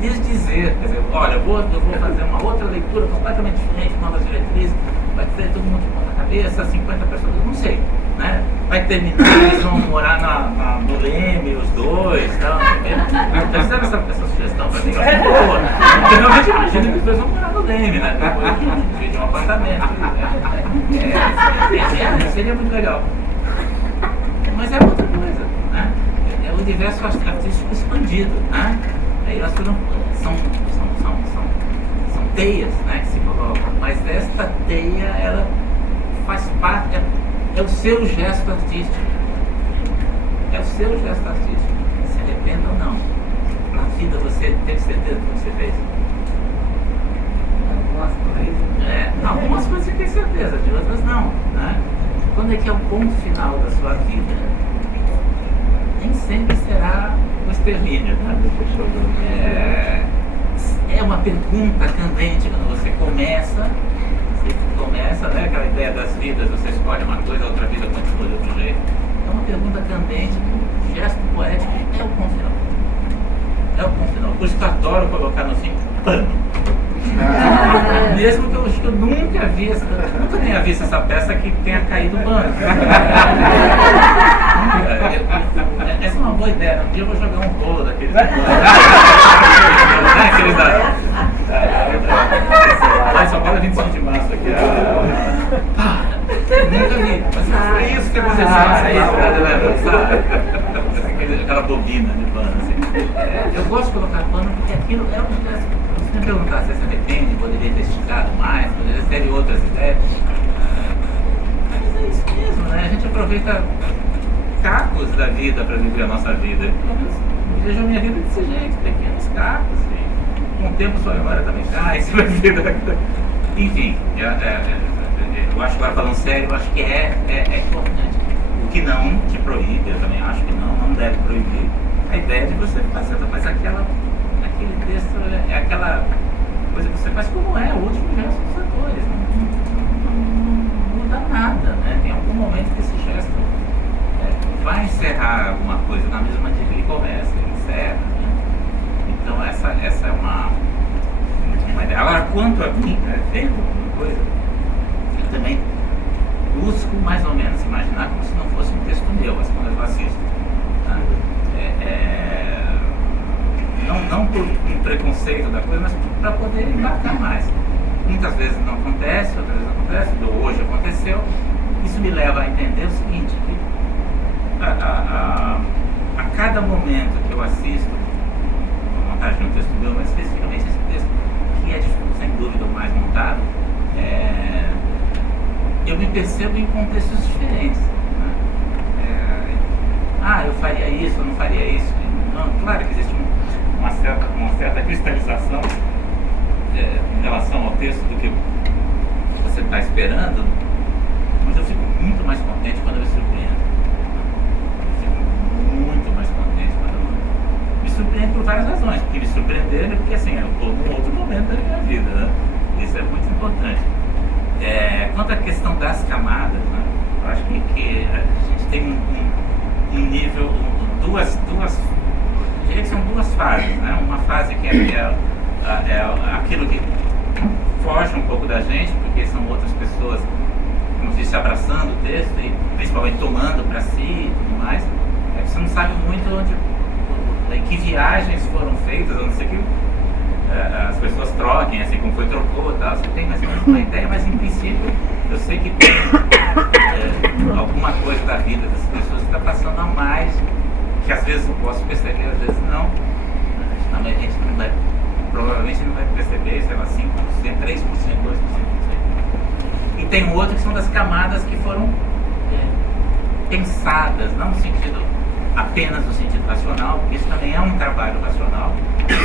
desdizer. Quer dizer, olha, eu vou fazer uma outra leitura completamente diferente, novas diretrizes, vai ter todo mundo de ponta cabeça, 50 pessoas, não sei. Né? Vai terminar, eles vão morar no Leme, os dois, tal. Já fizeram essa sugestão para mim, que é boa. Porque realmente imagina que os dois vão morar no Leme, né? Depois de um apartamento. Seria muito legal. Mas é outra coisa, né? É o universo artístico expandido, né? Aí elas são teias, né, que se colocam. Mas esta teia, ela faz parte. É o seu gesto artístico. É o seu gesto artístico. Se arrependa ou não. Na vida você teve certeza do que você fez? Algumas coisas você tem certeza, de outras não. Né? Quando é que é o ponto final da sua vida? Nem sempre será o extermínio. Né? É uma pergunta candente quando você começa, né? Aquela ideia das vidas, você escolhe uma coisa, a outra vida continua de outro jeito. É uma pergunta candente, o gesto poético é o ponto final. É o ponto final. Por isso que eu adoro colocar no fim pano. Mesmo que eu nunca tenha visto essa peça que tenha caído o pano. Essa é uma boa ideia. Um dia eu vou jogar um bolo daqueles. Aqueles São Paulo é 25 de março aqui. Nunca vi. Mas foi isso que aconteceu. Aquela bobina de pano. Assim. Eu gosto de colocar pano porque aquilo é um gesto. Se me perguntar se você arrepende, poderia ter esticado mais, poderia ter outras ideias. Mas é isso mesmo, né? A gente aproveita cacos da vida para viver a nossa vida. Eu vejo a minha vida desse jeito, pequenos cacos. Com o tempo sua memória também cai, você vai ver. Enfim, eu acho que agora falando sério, eu acho que é importante. O que não te proíbe, eu também acho que não deve proibir a ideia de você fazer, mas aquele texto é aquela coisa que você faz como é, o último gesto dos atores. Não muda nada, né? Tem algum momento que esse gesto vai encerrar alguma coisa na mesma dia que ele começa, ele encerra, né? Então essa é uma ideia. Agora, quanto a mim, vendo alguma coisa, eu também busco mais ou menos imaginar como se não fosse um texto meu, mas quando eu assisto. Tá? Não por um preconceito da coisa, mas para poder embarcar mais. Muitas vezes não acontece, outras vezes acontece, hoje aconteceu. Isso me leva a entender o seguinte, que a cada momento que eu assisto a montagem de um texto meu, mas especificamente esse texto, que é sem dúvida o mais montado, eu me percebo em contextos diferentes. Né? Eu faria isso, eu não faria isso. Não, claro que existe uma certa cristalização em relação ao texto do que você está esperando, mas eu fico muito mais contente quando eu me surpreendo. Muito mais contente quando eu me surpreendo por várias razões, porque me surpreender é porque assim, eu estou num outro momento da minha vida, né? Isso é muito importante. Quanto à questão das camadas, né? Eu acho que a gente tem um nível, eu diria que são duas fases, né? Uma fase que é aquilo que foge um pouco da gente, porque são outras pessoas, como se disse, abraçando o texto e principalmente tomando para si e tudo mais. Você não sabe muito em que viagens foram feitas, a não ser que as pessoas troquem, assim como foi trocou e tal. Você tem mais ou menos uma ideia, mas em princípio eu sei que tem alguma coisa da vida das pessoas que está passando a mais, que às vezes eu posso perceber, às vezes não. A gente não vai, provavelmente não vai perceber, sei lá, 5%, 3%, 2%. E tem outro que são das camadas que foram pensadas, não no sentido apenas no sentido racional, porque isso também é um trabalho racional,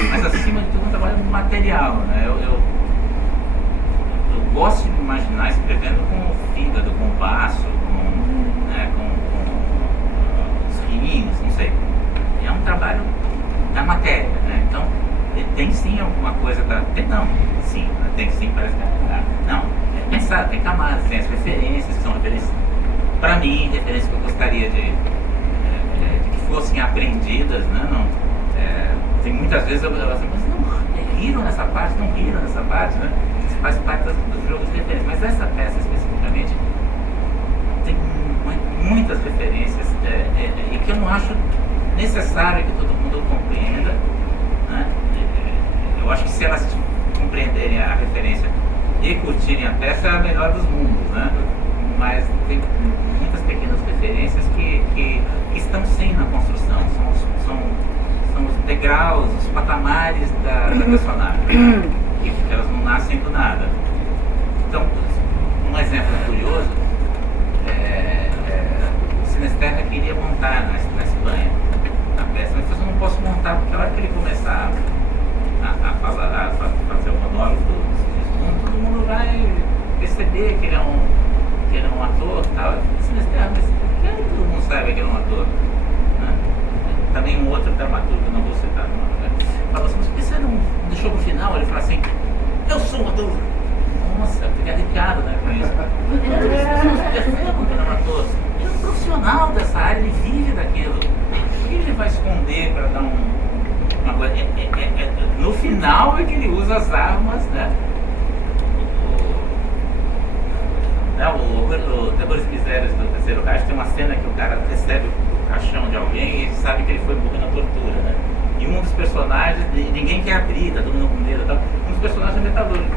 mas acima de tudo um trabalho material, né? Eu gosto de me imaginar escrevendo com o fígado, com o baço, com os rins, não sei. É um trabalho da matéria, né? Então, tem sim alguma coisa tem sim, parece que não, é pensar, tem camadas, tem as referências, que são referências, para mim, referências que eu gostaria de que fossem aprendidas, né? Tem muitas vezes eu assim, mas não riram nessa parte, não riram nessa parte, né? Isso faz parte dos jogos de referência, mas essa peça especificamente tem muitas referências e que eu não acho necessário que todo mundo compreenda, né? Eu acho que se elas compreenderem a referência e curtirem a peça, é a melhor dos mundos, né? Mas tem muitas pequenas referências que estão sim na construção, são os degraus, os patamares da personagem, que elas não nascem do nada. Então, um exemplo curioso, o Sinisterra queria montar na Espanha a peça, mas eu não posso montar porque a hora que ele começar a fazer o monólogo do Sigismundo, todo mundo vai perceber que ele é um ator e tal. Sinisterra, mas todo mundo sabe que ele é um ator, né? Também um outro dramaturgo, não vou citar, falou assim, mas por que você não deixou pro final? Ele falou assim, eu sou um ator. Nossa, eu fiquei arrepiado, né, com isso. As pessoas percebem que ele é um ator. Ele é um profissional dessa área, ele vive daquilo. Por que ele vai esconder para dar uma coisa? No final é que ele usa as armas, né? O Terrores Misérios do Terceiro Reich tem uma cena que o cara recebe o caixão de alguém e sabe que ele foi morrer na tortura, né? E um dos personagens, ninguém quer abrir, tá todo mundo com medo e tal. Um dos personagens é metalúrgico.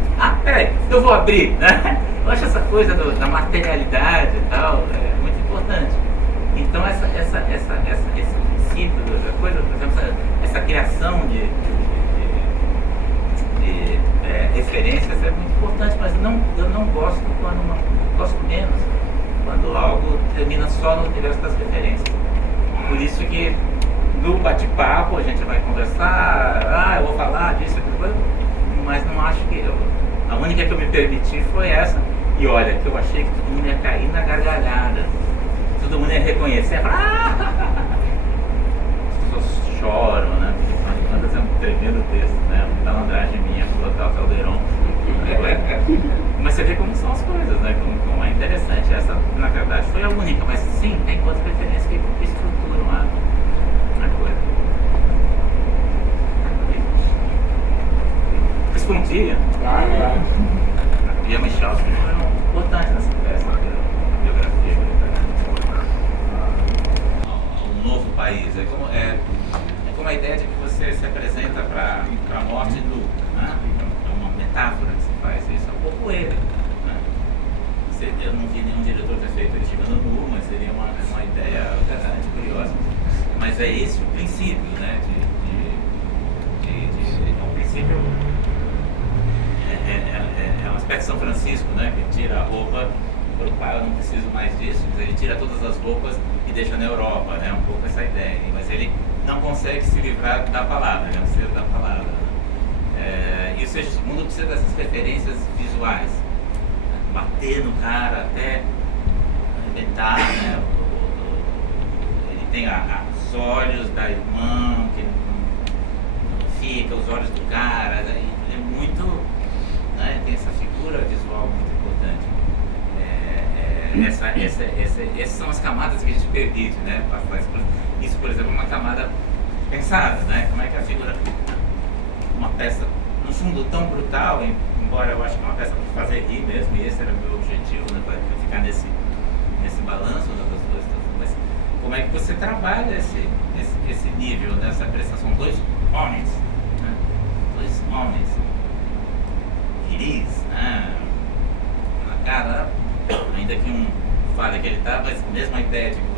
Peraí, eu vou abrir, né? Eu acho essa coisa da materialidade e tal muito importante. Então esse princípio da coisa, por exemplo, essa criação de referências é muito importante, mas eu não gosto gosto menos quando algo termina só no universo das referências. Por isso que no bate-papo a gente vai conversar, eu vou falar disso, aquilo coisa, mas não acho que a única que eu me permiti foi essa. E olha, que eu achei que todo mundo ia cair na gargalhada, todo mundo ia reconhecer, falar, as pessoas choram, né? Afinal de contas é um tremendo texto, né? Uma malandragem minha, colocar o Caldeirão. Mas você vê como são as coisas, né? Como é interessante. Essa, na verdade, foi a única, mas sim, tem outras referências que estruturam a coisa. Respondia. Claro. E a Michelle foram importantes nessa peça, na biografia. Um novo país. É como a ideia de que você se apresenta para a morte nu, né? É uma metáfora que se faz isso. É um pouco ele. Né? Eu não vi nenhum diretor ter feito ele chegando nu, mas seria uma ideia bastante curiosa. Mas é esse o princípio, né? É um princípio. É um aspecto de São Francisco, né? Que tira a roupa para o pai, eu não preciso mais disso. Ele tira todas as roupas e deixa na Europa, né? Um pouco essa ideia. Mas ele não consegue se livrar da palavra, ele é um ser da palavra. E o Segismundo precisa dessas referências visuais. Bater no cara até arrebentar, né? Ele tem os olhos da irmã, que não fica, os olhos do cara. Ele é muito... Né? Tem essa figura visual muito importante. Essas são as camadas que a gente permite, né? Isso, por exemplo, é uma camada pensada, né? Como é que a figura, uma peça, no fundo, tão brutal, embora eu acho que é uma peça para fazer rir mesmo, e esse era o meu objetivo, né? Para ficar nesse balanço das duas, mas como é que você trabalha esse nível, né? Essa pressão? São dois homens, né? Dois homens. Viris, né? Na cara, ainda que um fale que ele tá, mas mesmo a ideia de que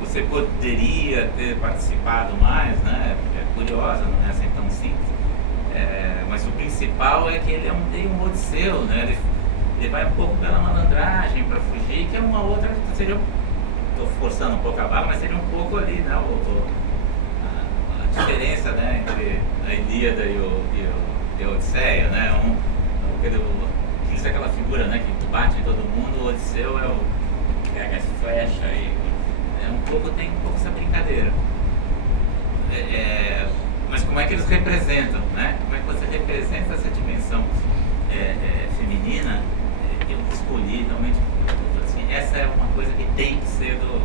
você poderia ter participado mais, né? É curiosa, não é assim tão simples. Mas o principal é que ele é meio um odisseu, né? Ele vai um pouco pela malandragem para fugir, que é uma outra, seria, estou forçando um pouco a barra, mas seria um pouco ali, né? A diferença, né? Entre a Ilíada e a Odisseia, né? Isso é aquela figura, né, que bate em todo mundo. O Odisseu é o que pega as flechas e tem um pouco essa brincadeira. Mas como é que eles representam, né? Como é que você representa essa dimensão feminina? Eu escolhi realmente, assim, essa é uma coisa que tem que ser do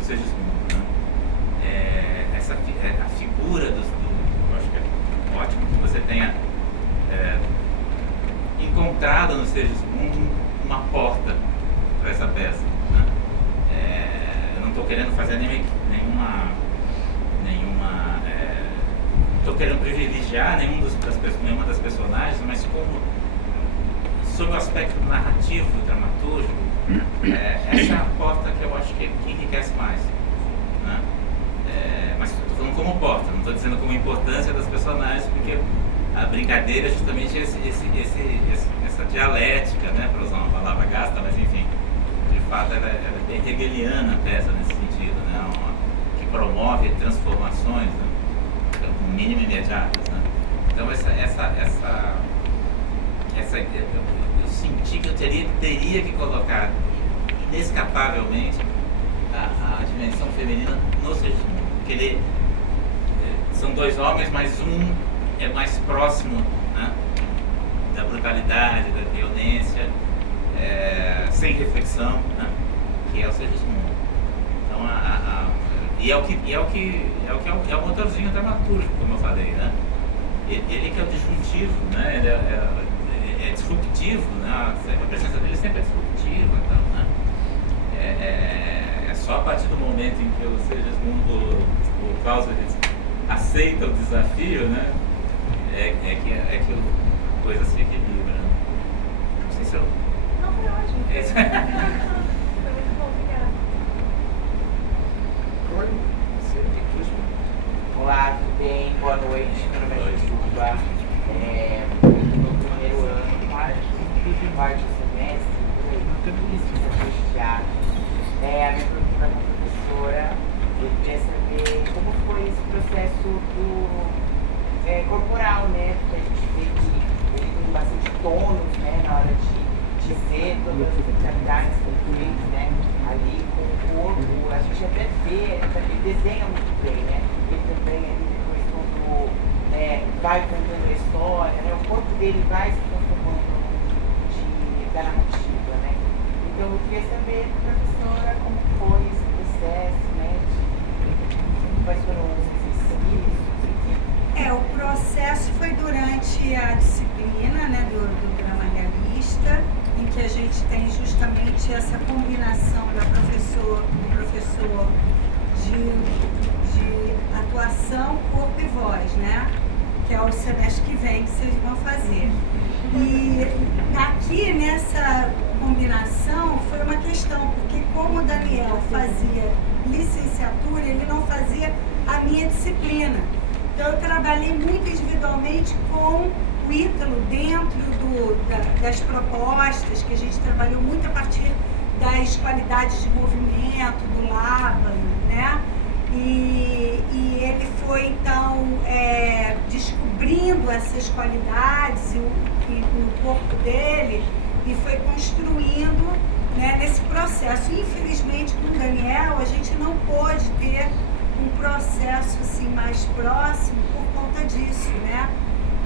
Segismundo, né? A figura eu acho que é ótimo que você tenha encontrado no Segismundo uma porta para essa peça, né? Eu não estou querendo fazer nenhuma estou querendo privilegiar nenhuma das personagens, mas sob o aspecto narrativo, dramatúrgico, essa é a porta que eu acho que enriquece mais, né? Mas estou falando como porta, não estou dizendo como importância das personagens, porque a brincadeira é justamente essa dialética, né, para usar uma palavra gasta, mas enfim, de fato ela é bem hegeliana a peça nesse sentido, né, que promove transformações, né, no mínimo imediatas, né. Então eu senti que eu teria que colocar inescapavelmente a dimensão feminina no Segismundo, porque são dois homens, mas um é mais próximo, né, da brutalidade, da violência, sem reflexão, né, que é o Segismundo. Então, é o motorzinho dramaturgico, como eu falei, né? Ele que é o disjuntivo, né? Ele é disruptivo, né? A presença dele sempre é disruptiva, então, né? É só a partir do momento em que o Segismundo, o Clausewitz, aceita o desafio, né? É que a coisa se equilibra. Não sei se eu... Não, foi ótimo. Foi muito bom, obrigada. Olá, tudo bem? Boa noite. Meu nome é Juba. No primeiro ano, quarto semestre, de teatro. A minha pergunta para a professora, eu queria saber como foi esse processo corporal, né? Porque a gente vê que ele tem bastante tônus, né? Na hora de dizer todas as especialidades que ele fez, né? Ali com o corpo, a gente até vê, ele desenha muito bem, né? ele também ali depois quando vai contando a história, né? O corpo dele vai se transformando da narrativa, né? Então eu queria saber, professora, como foi esse processo, né? Quais foram os exercícios? O processo foi durante a disciplina, né, do drama realista, em que a gente tem justamente essa combinação do professor de atuação, corpo e voz, né? Que é o semestre que vem que vocês vão fazer. E aqui nessa combinação foi uma questão, porque como o Daniel fazia licenciatura, ele não fazia a minha disciplina. Então eu trabalhei muito individualmente com o Ítalo dentro das propostas, que a gente trabalhou muito a partir das qualidades de movimento, do Laban, né? E ele foi então descobrindo essas qualidades no corpo dele e foi construindo, né, nesse processo. Infelizmente com o Daniel a gente não pôde ter um processo assim mais próximo por conta disso, né?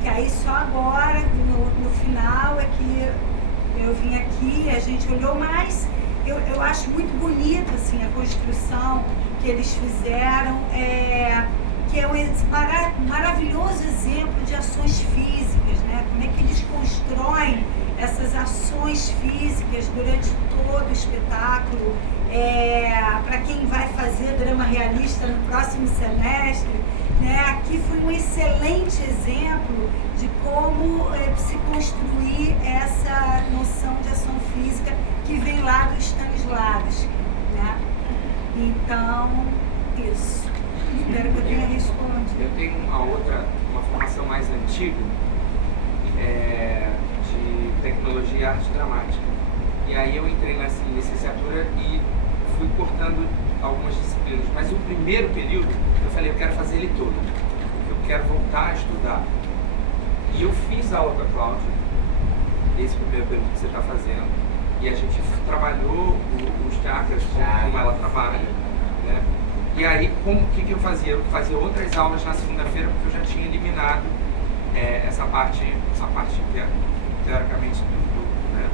Que aí só agora, no final, é que eu vim aqui, a gente olhou, mas eu acho muito bonito assim, a construção que eles fizeram, que é um maravilhoso exemplo de ações físicas, né? Como é que eles constroem essas ações físicas durante todo o espetáculo. Para quem vai fazer drama realista no próximo semestre, né? Aqui foi um excelente exemplo de como se construir essa noção de ação física que vem lá do Stanislavski, né? Então, isso. Espero que eu tenha respondido. Eu tenho uma formação mais antiga de tecnologia e arte dramática. E aí eu entrei nessa licenciatura e fui cortando algumas disciplinas. Mas o primeiro período, eu falei, eu quero fazer ele todo. Eu quero voltar a estudar. E eu fiz aula com a Cláudia, esse primeiro período que você está fazendo. E a gente trabalhou os chakras, como ela trabalha, né? E aí, o que eu fazia? Eu fazia outras aulas na segunda-feira, porque eu já tinha eliminado essa parte que é teoricamente do grupo, né?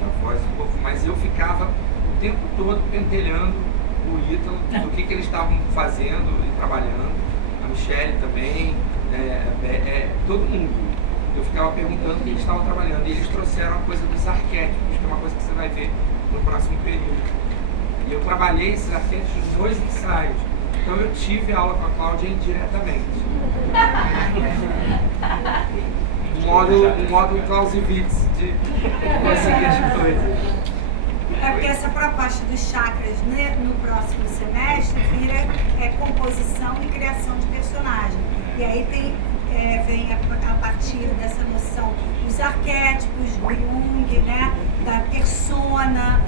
Da voz do corpo. Mas eu ficava o tempo todo pentelhando o Ítalo, do que eles estavam fazendo e trabalhando. A Michelle também, todo mundo. Eu ficava perguntando o que eles estavam trabalhando. E eles trouxeram a coisa dos arquétipos, que é uma coisa que você vai ver no próximo período. E eu trabalhei esses arquétipos nos 2 ensaios. Então eu tive aula com a Cláudia indiretamente. Um modo Clausewitz de conseguir as coisas. Porque essa proposta dos chakras, né, no próximo semestre vira composição e criação de personagem. E aí vem a partir dessa noção dos arquétipos, do Jung, né, da persona,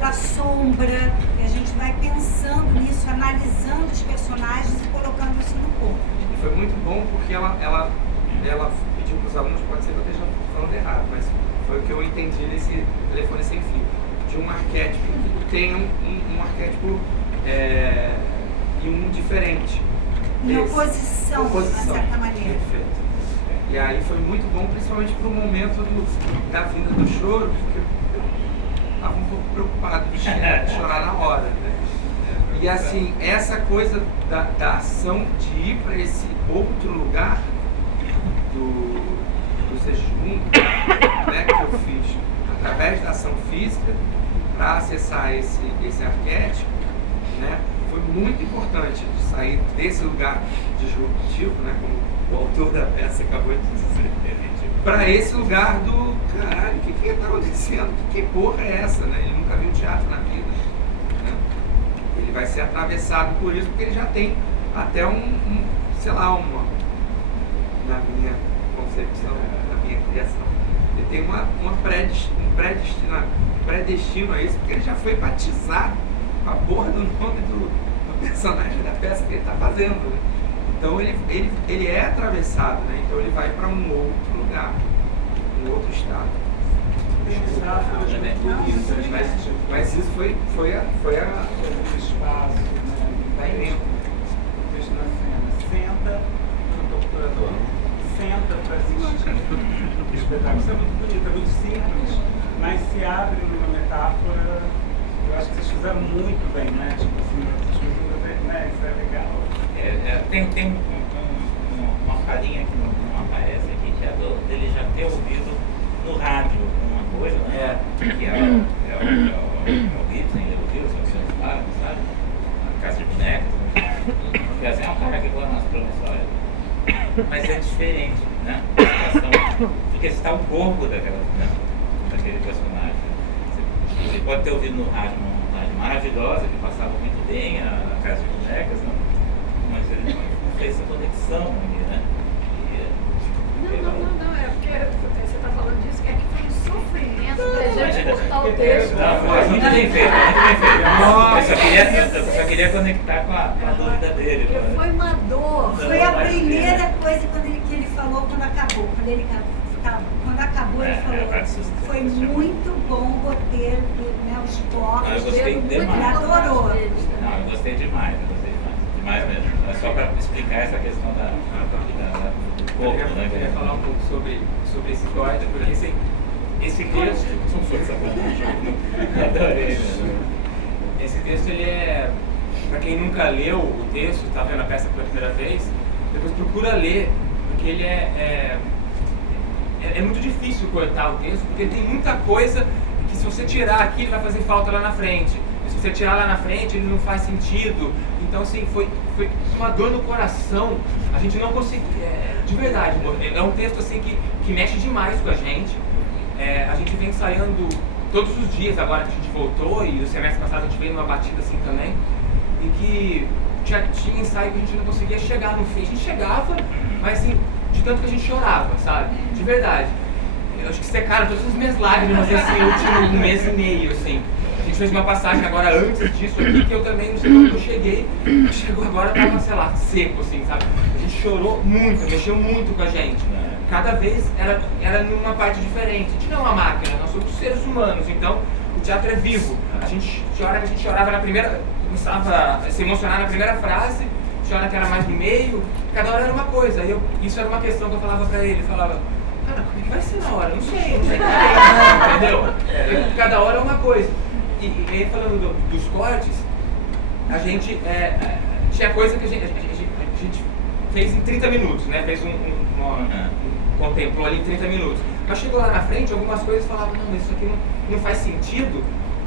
da sombra. E a gente vai pensando nisso, analisando os personagens e colocando isso no corpo. E foi muito bom porque ela pediu para os alunos, pode ser que eu esteja falando errado, mas foi o que eu entendi nesse telefone sem fio, de um arquétipo que tem um arquétipo e um diferente. Em oposição, de uma certa maneira. Perfeito. E aí foi muito bom, principalmente para o momento da vinda do choro, porque eu estava um pouco preocupado de chorar na hora, né? E assim, essa coisa da ação de ir para esse outro lugar do Segismundo, né, que eu fiz através da ação física para acessar esse arquétipo, né, foi muito importante de sair desse lugar disruptivo, né, como o autor da peça acabou de dizer, para esse lugar do caralho, o que está acontecendo? Que porra é essa? Né? Ele nunca viu teatro na vida. Né? Ele vai ser atravessado por isso, porque ele já tem até sei lá, na minha concepção, na minha criação, ele tem um predestino a isso, porque ele já foi batizado com a porra do nome do personagem da peça que ele está fazendo. Né? Então ele é atravessado, né? Então ele vai para um outro lugar, um outro estado. Mas isso foi a espaço, vai vendo. senta, eu tô curador, senta para assistir o espetáculo. Isso é muito bonito, é muito simples, mas se abre numa metáfora. Eu acho que vocês fizeram muito bem, né? Tipo assim, né? Isso é legal. Tem uma falinha que não aparece aqui, que é dele já ter ouvido no rádio alguma coisa, né? Que é o Gibson, ele ouviu, se você não sabe? A Casa de Bonecas. Porque assim, é um cara que gosta das professores. Mas é diferente, né? Porque está o corpo daquele personagem. Você pode ter ouvido no rádio uma rádio maravilhosa, que passava muito bem, a Casa de Bonecas, né? Mas ele não fez essa conexão ali, né? Não, é porque você está falando disso, que é que foi um sofrimento pra gente cortar o texto. Não, foi muito bem feito, muito bem feito. Eu só queria conectar com a dúvida dele. Porque foi uma dor. Foi a primeira coisa que ele falou quando acabou. Quando acabou, ele falou, foi muito bom o roteiro, né, os blocos. Eu gostei demais. Ele adorou. Não, eu gostei demais. Demais mesmo. É só para explicar essa questão do corpo, né? Eu queria falar um pouco sobre esse corte, porque esse texto... Adorei. Esse texto, ele é... Para quem nunca leu o texto, está vendo a peça pela primeira vez, depois procura ler, porque ele é muito difícil cortar o texto, porque tem muita coisa que se você tirar aqui, ele vai fazer falta lá na frente. E se você tirar lá na frente, ele não faz sentido. Então, assim, foi uma dor no coração. A gente não conseguia... de verdade, é um texto assim que mexe demais com a gente. A gente vem ensaiando todos os dias, agora que a gente voltou, e no semestre passado a gente veio numa batida assim também, e que tinha ensaio que a gente não conseguia chegar no fim. A gente chegava, mas assim, de tanto que a gente chorava, sabe? De verdade. Eu acho que secaram todas as minhas lágrimas esse último mês e meio, assim. A gente fez uma passagem agora antes disso aqui, que eu também não sei quando eu cheguei. Chegou agora, tava, sei lá, seco, assim, sabe? A gente chorou muito, mexeu muito com a gente. Cada vez era numa parte diferente. A gente não é uma máquina, nós somos seres humanos, então o teatro é vivo. A gente chorava na primeira, começava a se emocionar na primeira frase, chora que era mais no meio, cada hora era uma coisa. Isso era uma questão que eu falava pra ele, falava, cara, como é que vai ser na hora? Não sei, entendeu? Cada hora é uma coisa. E aí falando dos cortes, a gente tinha coisa que a gente fez em 30 minutos, né? Fez contemplou ali em 30 minutos. Mas chegou lá na frente, algumas coisas falavam, não, isso aqui não faz sentido,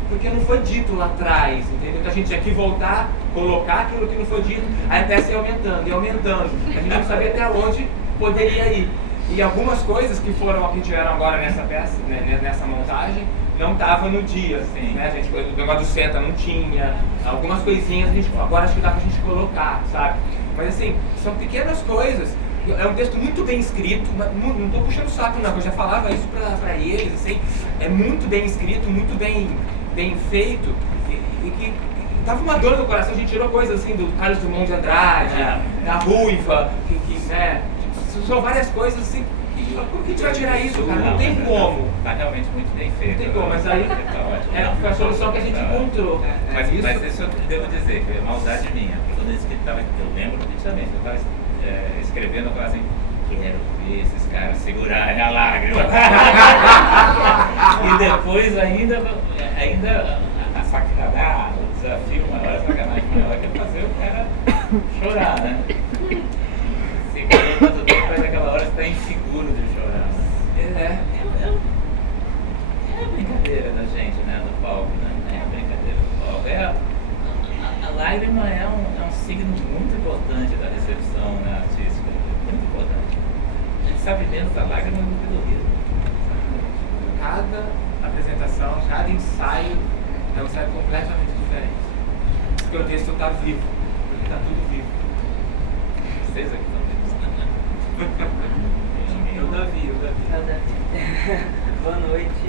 porque não foi dito lá atrás, entendeu? Então a gente tinha que voltar, colocar aquilo que não foi dito, aí a peça ia aumentando, e aumentando. A gente não sabia até onde poderia ir. E algumas coisas que tiveram agora nessa peça, né, nessa montagem, não estava no dia, assim, né? A gente, o negócio do senta não tinha, algumas coisinhas agora acho que dá pra gente colocar, sabe? Mas assim, são pequenas coisas. É um texto muito bem escrito, não estou puxando o saco não, eu já falava isso para eles, assim, é muito bem escrito, muito bem feito, e que tava uma dor no coração. A gente tirou coisas assim do Carlos Drummond de Andrade, da Ruiva, né, são várias coisas assim. Por que a gente vai tirar isso, cara? Não tem como. Tá realmente muito bem feito. Não tem como, mas aí foi a solução que a gente encontrou. Mas isso eu devo dizer, que é maldade minha. Quando eu lembro nitidamente, eu estava escrevendo, eu falava assim, quero ver esses caras segurarem a lágrima. E depois ainda a sacanagem, o desafio maior, a sacanagem maior, que é fazer o cara chorar, né? Segurando tanto tempo, mas naquela hora você está inseguro de chorar. É a brincadeira da gente, né, no palco, né? É a brincadeira do palco. A lágrima é um signo muito importante da recepção, né, artística, muito importante. A gente sabe menos da lágrima do que do riso. Cada apresentação, cada ensaio é um ensaio completamente diferente. Porque o texto está vivo, porque está tudo vivo. Vocês aqui estão vivos. Eu Davi. Boa noite.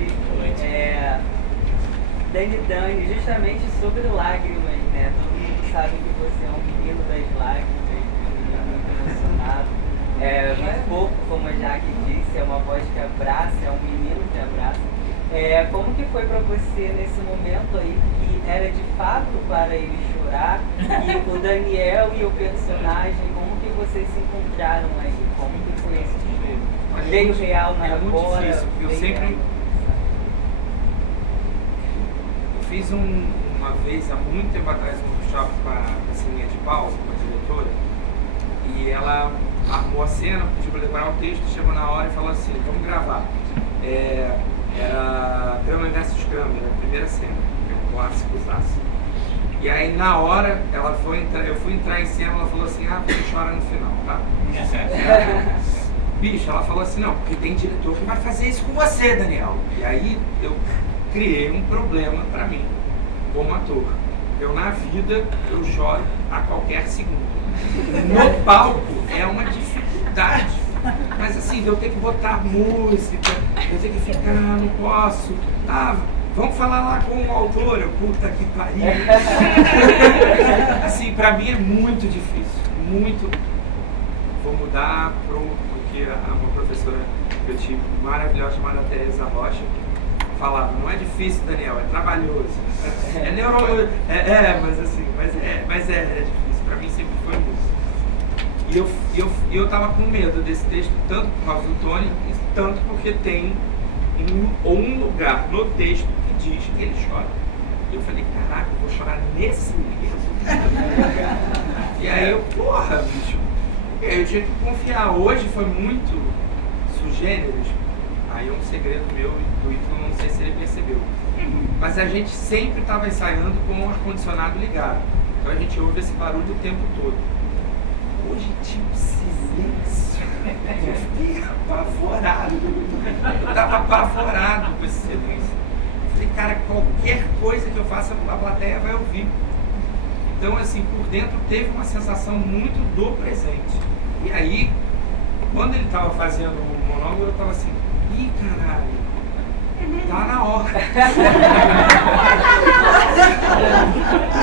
Dani, justamente sobre lágrimas, né? Todo mundo sabe que você é um menino das lágrimas, um menino muito emocionado. Muito fofo, como a Jaque disse, é uma voz que abraça, é um menino que abraça. Como que foi para você nesse momento aí que era de fato para ele chorar, e o Daniel e o personagem, como que que vocês se encontraram aí? Como que foi esse tipo? Olha, Veio real na é muito agora? difícil, porque eu veio sempre... real. Eu fiz uma vez, há muito tempo atrás, um workshop com a Sininha de Paulo, com a diretora, e ela armou a cena, pediu para decorar o texto, chegou na hora e falou assim, vamos gravar. Era Kramer vs Kramer, a primeira cena, que é um clássico-zaço. E aí na hora, eu fui entrar em cena, ela falou assim, você chora no final, tá? Bicho, ela falou assim, não, porque tem diretor que vai fazer isso com você, Daniel. E aí eu criei um problema pra mim, como ator. Eu na vida, eu choro a qualquer segundo. No palco é uma dificuldade. Mas assim, eu tenho que botar música, eu tenho que ficar, não posso. Vamos falar lá com o autor, eu puta que pariu. Assim, pra mim é muito difícil, muito. Vou mudar porque uma professora que eu tive maravilhosa chamada Teresa Rocha falava, não é difícil, Daniel, é trabalhoso. É neurológico. Mas é difícil, pra mim sempre foi muito. E eu tava com medo desse texto, tanto por causa do Tony, e tanto porque tem um lugar no texto que diz que ele chora. E eu falei, caraca, eu vou chorar nesse livro. E aí eu, porra, bicho. E aí eu tinha que confiar. Hoje foi muito sugêneros. Aí é um segredo meu e do Ítalo, não sei se ele percebeu. Mas a gente sempre estava ensaiando com o ar-condicionado ligado. Então a gente ouve esse barulho o tempo todo. Hoje tinha um silêncio. Eu fiquei apavorado. Eu estava apavorado com esse silêncio. Eu falei, cara, qualquer coisa que eu faça, a plateia vai ouvir. Então, assim, por dentro teve uma sensação muito do presente. E aí, quando ele estava fazendo o monólogo, eu estava assim, ih, caralho, tá na hora.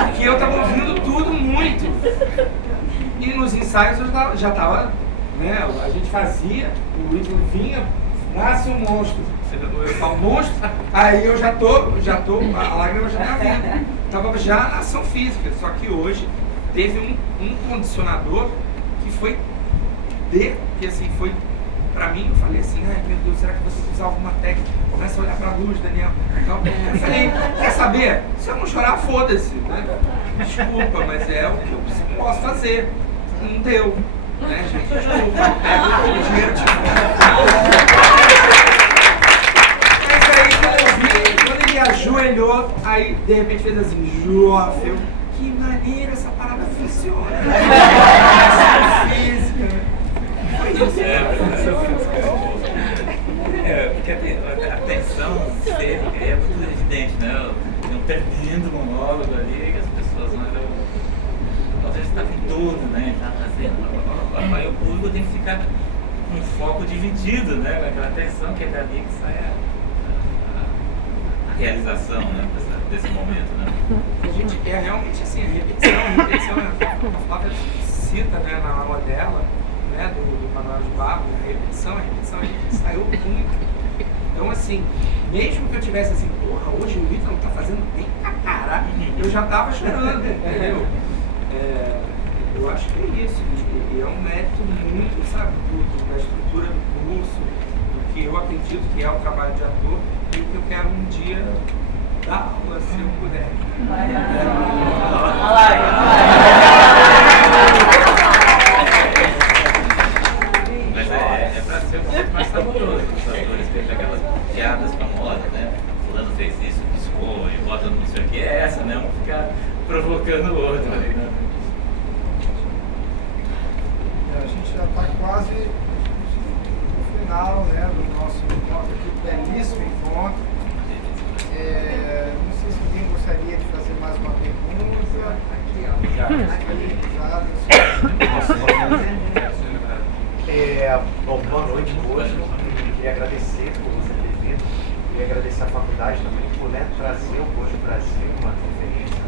Porque eu estava ouvindo tudo muito. E nos ensaios eu já estava, né, a gente fazia, o ritmo vinha, nasce um monstro. Eu falo monstro, aí eu já tô, a lágrima já tá vindo. Tava já na ação física, só que hoje teve um condicionador que foi que assim, foi pra mim, eu falei assim, ai meu Deus, será que você usar alguma técnica? Começa a olhar pra luz, Daniel. Então, eu falei, quer saber? Se eu não chorar, foda-se, né? Desculpa, mas é o que eu posso fazer. Não deu, né, gente? Desculpa, pega o dinheiro Mas aí, quando ele ajoelhou, aí de repente fez assim, Joafel, que maneiro essa parada funciona. Física. Foi isso. Porque a tensão cênica é muito evidente, né? Eu terminando o monólogo ali, que as pessoas às vezes está em tudo, né? Tá fazendo, aí o público tem que ficar com um foco dividido, né? Com aquela tensão que é dali que sai a realização, né? Desse momento, né? A gente é realmente assim, a repetição, a Flávia cita, né, na aula dela, né, do Manuel de Barro, a repetição, a gente saiu muito. Então, assim, mesmo que eu tivesse assim, porra, hoje o Ítalo tá fazendo bem pra caralho, eu já tava chorando, entendeu? Eu acho que é isso, e é um mérito muito, sabe, da estrutura do curso, do que eu acredito que é o trabalho de ator, e o que eu quero um dia dar aula, se eu puder. Mas é pra ser um pouco mais saboroso, os atores têm aquelas piadas famosas, né? Fulano fez isso, piscou e bota não sei o que, é essa, né? Um ficar provocando o outro ali, né? A gente já está quase no final, né, do nosso encontro aqui, belíssimo encontro. Não sei se alguém gostaria de fazer mais uma pergunta. Aqui, Bom, boa noite hoje. Queria agradecer por você ter vindo. Queria agradecer à faculdade também por trazer o Gosto Brasil, uma referência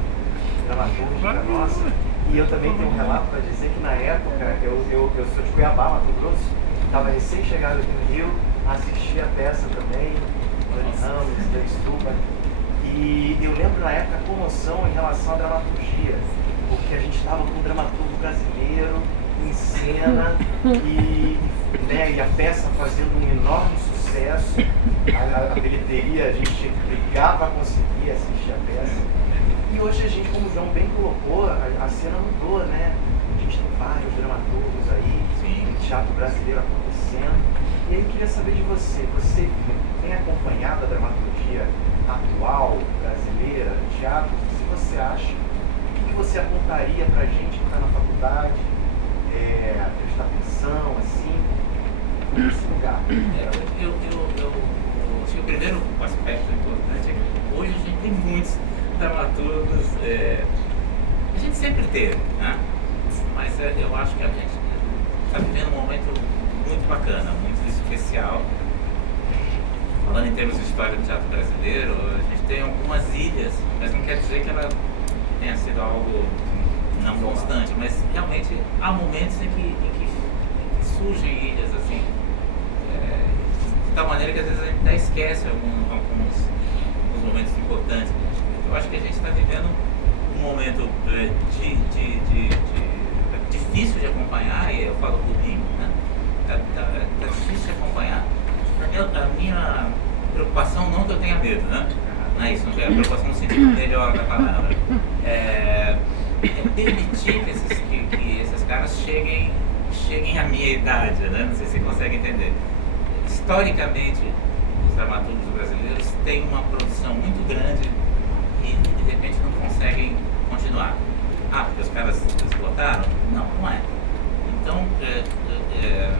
dramatúrgica nossa. E eu também tenho um relato para dizer que na época, eu sou de Cuiabá, Mato Grosso, estava recém-chegado aqui no Rio, assisti a peça também, Dani Ramos, Dani Struba. E eu lembro na época a comoção em relação à dramaturgia, porque a gente estava com um dramaturgo brasileiro em cena e a peça fazendo um enorme sucesso. A bilheteria, a gente brigava para conseguir assistir a peça. E hoje a gente, como o João bem colocou, a cena mudou, né? A gente tem vários dramaturgos aí, no teatro brasileiro acontecendo. E aí eu queria saber de você. Você tem acompanhado a dramaturgia atual, brasileira, teatro? O que você acha? O que você apontaria pra gente que está na faculdade, prestar atenção, assim, nesse lugar? Eu acho que o primeiro aspecto importante é que hoje a gente tem muitos dramaturgos, a gente sempre teve, né? Mas eu acho que a gente está vivendo um momento muito bacana, muito especial. Falando em termos de história do teatro brasileiro, a gente tem algumas ilhas, mas não quer dizer que ela tenha sido algo não constante, mas realmente há momentos em que surgem ilhas assim, de tal maneira que às vezes a gente até esquece alguns momentos importantes. Eu acho que a gente está vivendo um momento difícil de acompanhar, e eu falo por mim, né? Tá difícil de acompanhar. A minha preocupação, não que eu tenha medo, né? Não é isso, não é a preocupação no sentido melhor da palavra. É permitir que esses caras cheguem à minha idade, né? Não sei se você consegue entender. Historicamente, os dramaturgos brasileiros têm uma produção muito grande e de repente não conseguem continuar. Ah, porque os caras esgotaram? Não é. Então, eu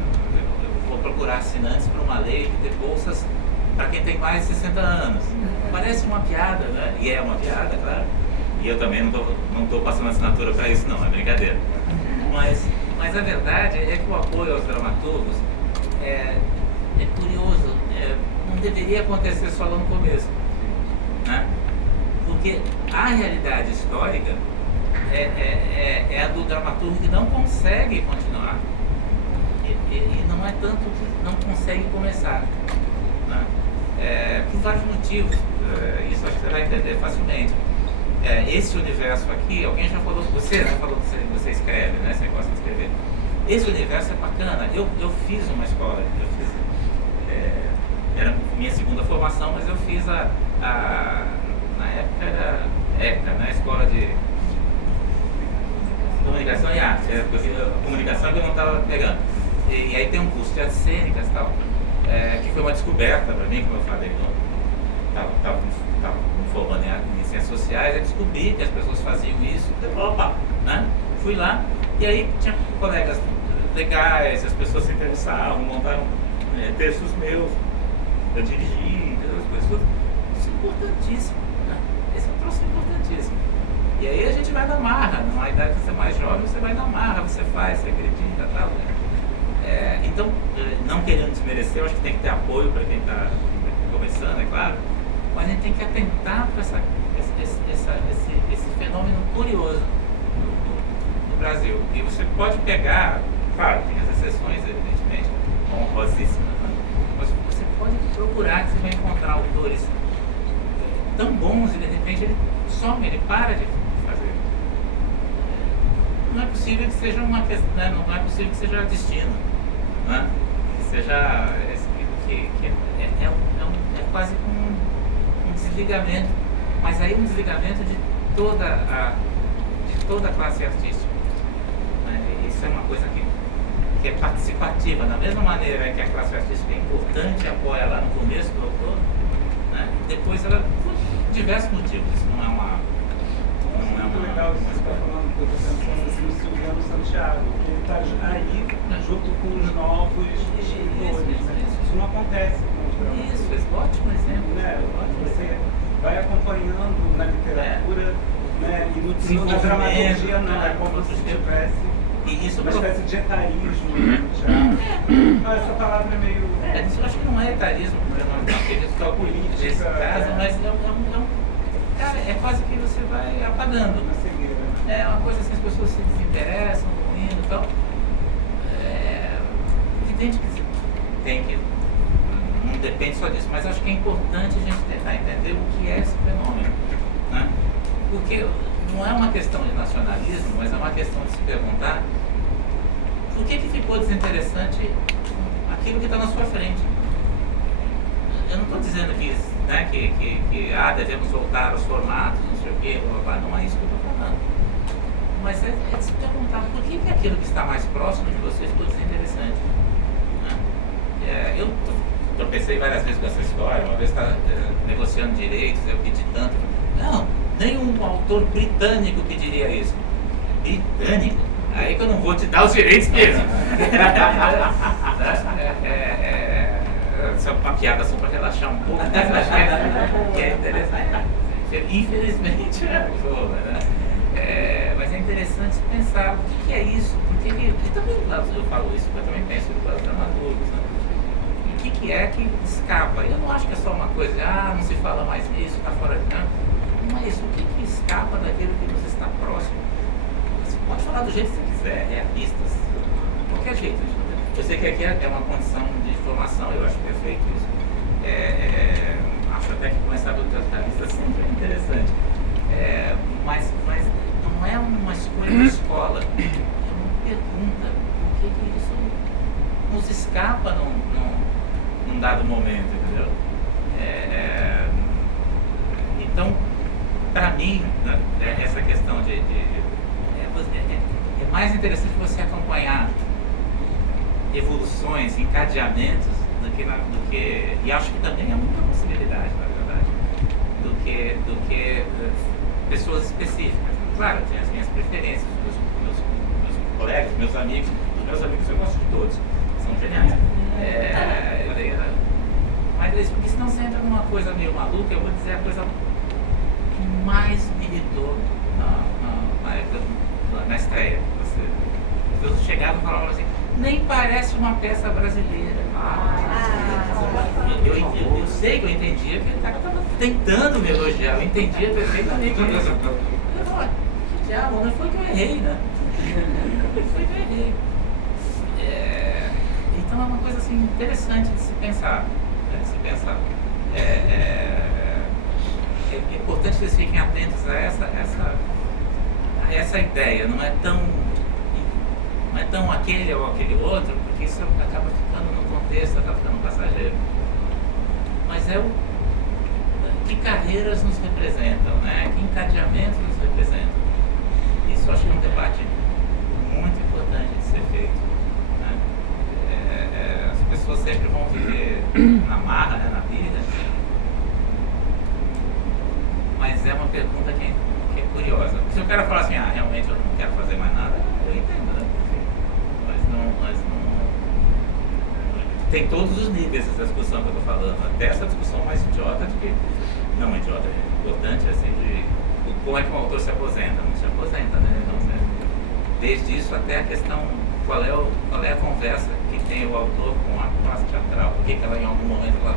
vou procurar assinantes para uma lei de ter bolsas para quem tem mais de 60 anos. Parece uma piada, né? E é uma piada, claro. E eu também não estou passando assinatura para isso, não, é brincadeira. Mas a verdade é que o apoio aos dramaturgos é curioso, não deveria acontecer só lá no começo, né? Porque a realidade histórica é a do dramaturgo que não consegue continuar e não é tanto que não consegue começar, né? Por vários motivos, isso acho que você vai entender facilmente. Esse universo aqui, alguém já falou, você já falou que você escreve, né? Você gosta de escrever. Esse universo é bacana. Eu fiz uma escola, era minha segunda formação, mas eu fiz na época era ECA, né? Escola de Comunicação e Arte, a comunicação que eu não estava pegando. E aí tem um curso de artes cênicas e tal, que foi uma descoberta para mim, como eu falei, estava me formando em ciências sociais, eu descobri que as pessoas faziam isso, opa, né? Fui lá, e aí tinha colegas legais, as pessoas se interessavam, montaram textos meus, eu dirigi, as coisas todas. Isso é importantíssimo, né? Esse é um troço importantíssimo. E aí a gente vai na marra, numa idade que você é mais jovem, você vai na marra, você faz, você acredita e tal. Então, não querendo desmerecer, eu acho que tem que ter apoio para quem está começando, é claro, mas a gente tem que atentar para esse fenômeno curioso no Brasil. E você pode pegar, claro, tem as exceções, evidentemente, honrosíssimas, né? Mas você pode procurar que você vai encontrar autores tão bons e de repente ele some, ele para de fazer. Não é possível que seja uma questão, né? Não é possível que seja destino, né? Que seja é quase como um desligamento, mas aí um desligamento de toda a classe artística, né? Isso é uma coisa que é participativa, da mesma maneira que a classe artística é importante e apoia lá no começo do autor, né? Depois ela, por diversos motivos, isso não é uma muito legal isso que você está falando, que eu estou pensando assim no Silviano Santiago, que ele está aí junto com os novos escritores, né? Isso não acontece com os dramas. Isso, ótimo exemplo, né? Você vai acompanhando na literatura, né? E na dramaturgia não, é como se tivesse uma espécie de etarismo no teatro. Essa palavra é meio... eu acho que não é etarismo, porque eles estão políticos nesse caso, mas cara, é quase que você vai apagando. É uma coisa assim, as pessoas se desinteressam, vão indo e tal. É evidente que tem que... Não depende só disso, mas acho que é importante a gente tentar entender o que é esse fenômeno, né? Porque não é uma questão de nacionalismo, mas é uma questão de se perguntar por que ficou desinteressante aquilo que está na sua frente? Eu não estou dizendo que, né, devemos voltar aos formatos, não sei o quê, blá, blá, blá. Não é isso que eu estou falando. Mas é de se perguntar por que aquilo que está mais próximo de você ficou desinteressante. Né? Eu pensei várias vezes com essa história, uma vez estava negociando direitos, eu pedi tanto. Não, nenhum autor britânico pediria isso. Britânico? Aí que eu não vou te dar os direitos mesmo. Essa é uma piada só para relaxar um pouco, mas acho que é interessante. Infelizmente, né? Mas é interessante pensar o que é isso, porque e também eu falo isso, eu também penso para os dramaturgos, né? O que é que escapa? Eu não acho que é só uma coisa, não se fala mais nisso, está fora de campo. Mas o que escapa daquilo que nos está próximo? Você pode falar do jeito que você quiser, realistas, qualquer jeito. Eu sei que aqui é uma condição de formação, eu acho perfeito isso. Acho até que começar pelo teatralista sempre é interessante. Mas não é uma escolha da escola, é uma pergunta. Por que isso nos escapa num dado momento, entendeu? Então, para mim, né, essa questão é mais interessante você acompanhar evoluções, encadeamentos do que e acho que também é muita possibilidade, na verdade, do que pessoas específicas. Claro, tem as minhas preferências, meus colegas, meus amigos eu gosto de todos, são geniais. Mas porque senão você entra numa coisa meio maluca. Eu vou dizer a coisa que mais me irritou na estreia. Eu chegava e falava assim, nem parece uma peça brasileira. Eu sei que eu entendia que ele estava tentando me elogiar, eu entendia perfeitamente isso. Eu falava, que diabo, não foi que eu errei, né? Foi que eu errei. Então é uma coisa assim, interessante de se pensar. É importante que vocês fiquem atentos a essa ideia. Não é tão aquele ou aquele outro, porque isso acaba ficando no contexto, acaba ficando passageiro. Mas que carreiras nos representam, né? Que encadeamentos nos representam. Isso eu acho que é um debate muito importante de ser feito. Né? As pessoas sempre vão viver na marra, né? Na vida. Mas é uma pergunta que é curiosa. Se o cara falar assim, realmente eu não quero fazer mais nada, eu entendo, né? Mas não. Tem todos os níveis essa discussão que eu estou falando. Até essa discussão mais idiota de que. Não, idiota, é importante, assim, de como é que um autor se aposenta. Não se aposenta, né? Então, desde isso até a questão, qual é a conversa que tem o autor com a classe teatral. Por que ela em algum momento ela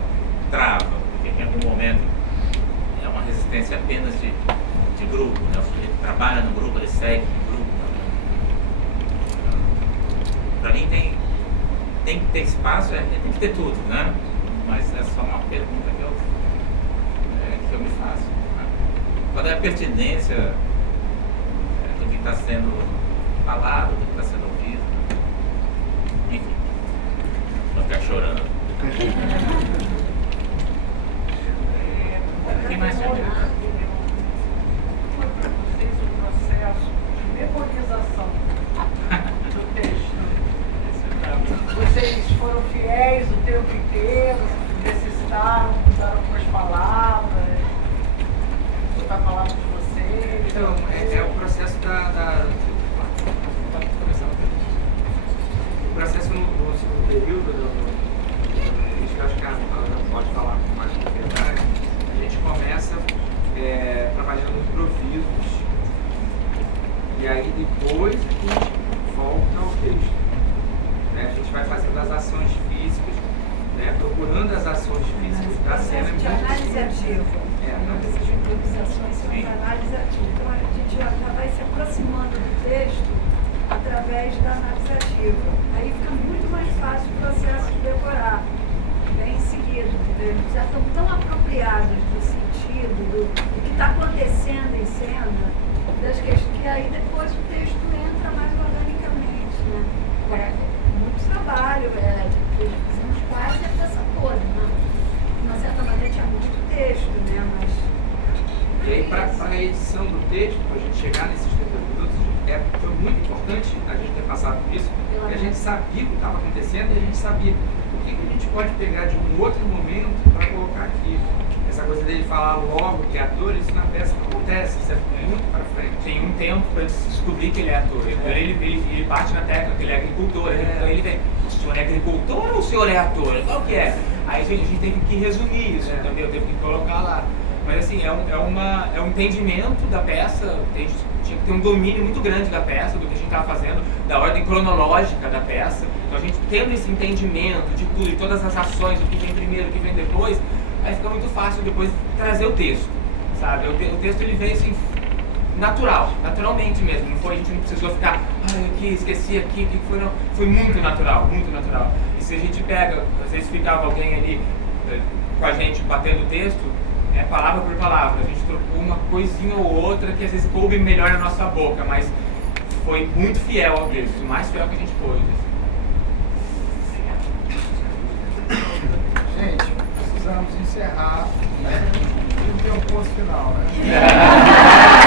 trava? Por que em algum momento é uma resistência apenas de grupo, né? O sujeito trabalha no grupo, ele segue no grupo. Para mim tem que ter espaço, tem que ter tudo, né? Mas é só uma pergunta que eu me faço. Né? Qual é a pertinência do que está sendo falado, do que está sendo ouvido? Enfim, não ficar chorando. Quem mais quer ver? Memorização do texto. Vocês foram fiéis o tempo inteiro, necessitaram, usaram algumas palavras, botar palavras de vocês. Então, é o processo o processo no segundo período isso que eu acho que a Ana pode falar com mais propriedade. A gente começa trabalhando improvisos. E aí depois a gente volta ao texto. Né? A gente vai fazendo as ações físicas, né? Procurando as ações físicas da cena. De análise ativa. Essas improvisações são de análise ativa. Então a gente já vai se aproximando do texto através da análise ativa. Aí fica muito mais fácil o processo de decorar. Vem em seguida, entendeu? Já estão tão apropriados do sentido, do que está acontecendo em cena, das questões, que aí depois o texto entra mais organicamente, né? muito trabalho, fizemos quase a peça toda, né? De uma certa maneira tinha muito texto, né? Mas E aí, para a edição do texto, para a gente chegar nesses 30 minutos, foi muito importante a gente ter passado por isso, porque a gente sabia o que estava acontecendo e a gente sabia o que a gente pode pegar de um outro momento para colocar aqui. Essa coisa dele falar logo que é ator, isso na peça não acontece, isso é muito para frente. Tem um tempo para descobrir que ele é ator. Ele bate na tecla que ele é agricultor. Então ele vem, o senhor é agricultor ou o senhor é ator? Qual que é? Aí a gente teve que resumir isso, entendeu? Teve que colocar lá. Mas assim, é um entendimento da peça, tinha que ter um domínio muito grande da peça, do que a gente estava fazendo, da ordem cronológica da peça. Então a gente tendo esse entendimento de tudo, de todas as ações, o que vem primeiro, o que vem depois, aí fica muito fácil depois trazer o texto, sabe? O texto ele veio assim, naturalmente mesmo, não foi, a gente não precisou ficar, aqui, esqueci aqui, o que foi, não. Foi muito natural, muito natural. E se a gente pega, às vezes ficava alguém ali com a gente batendo o texto, palavra por palavra, a gente trocou uma coisinha ou outra que às vezes coube melhor na nossa boca, mas foi muito fiel ao texto, o mais fiel que a gente pôde. Gente, precisamos encerrar e ter um posto final, né?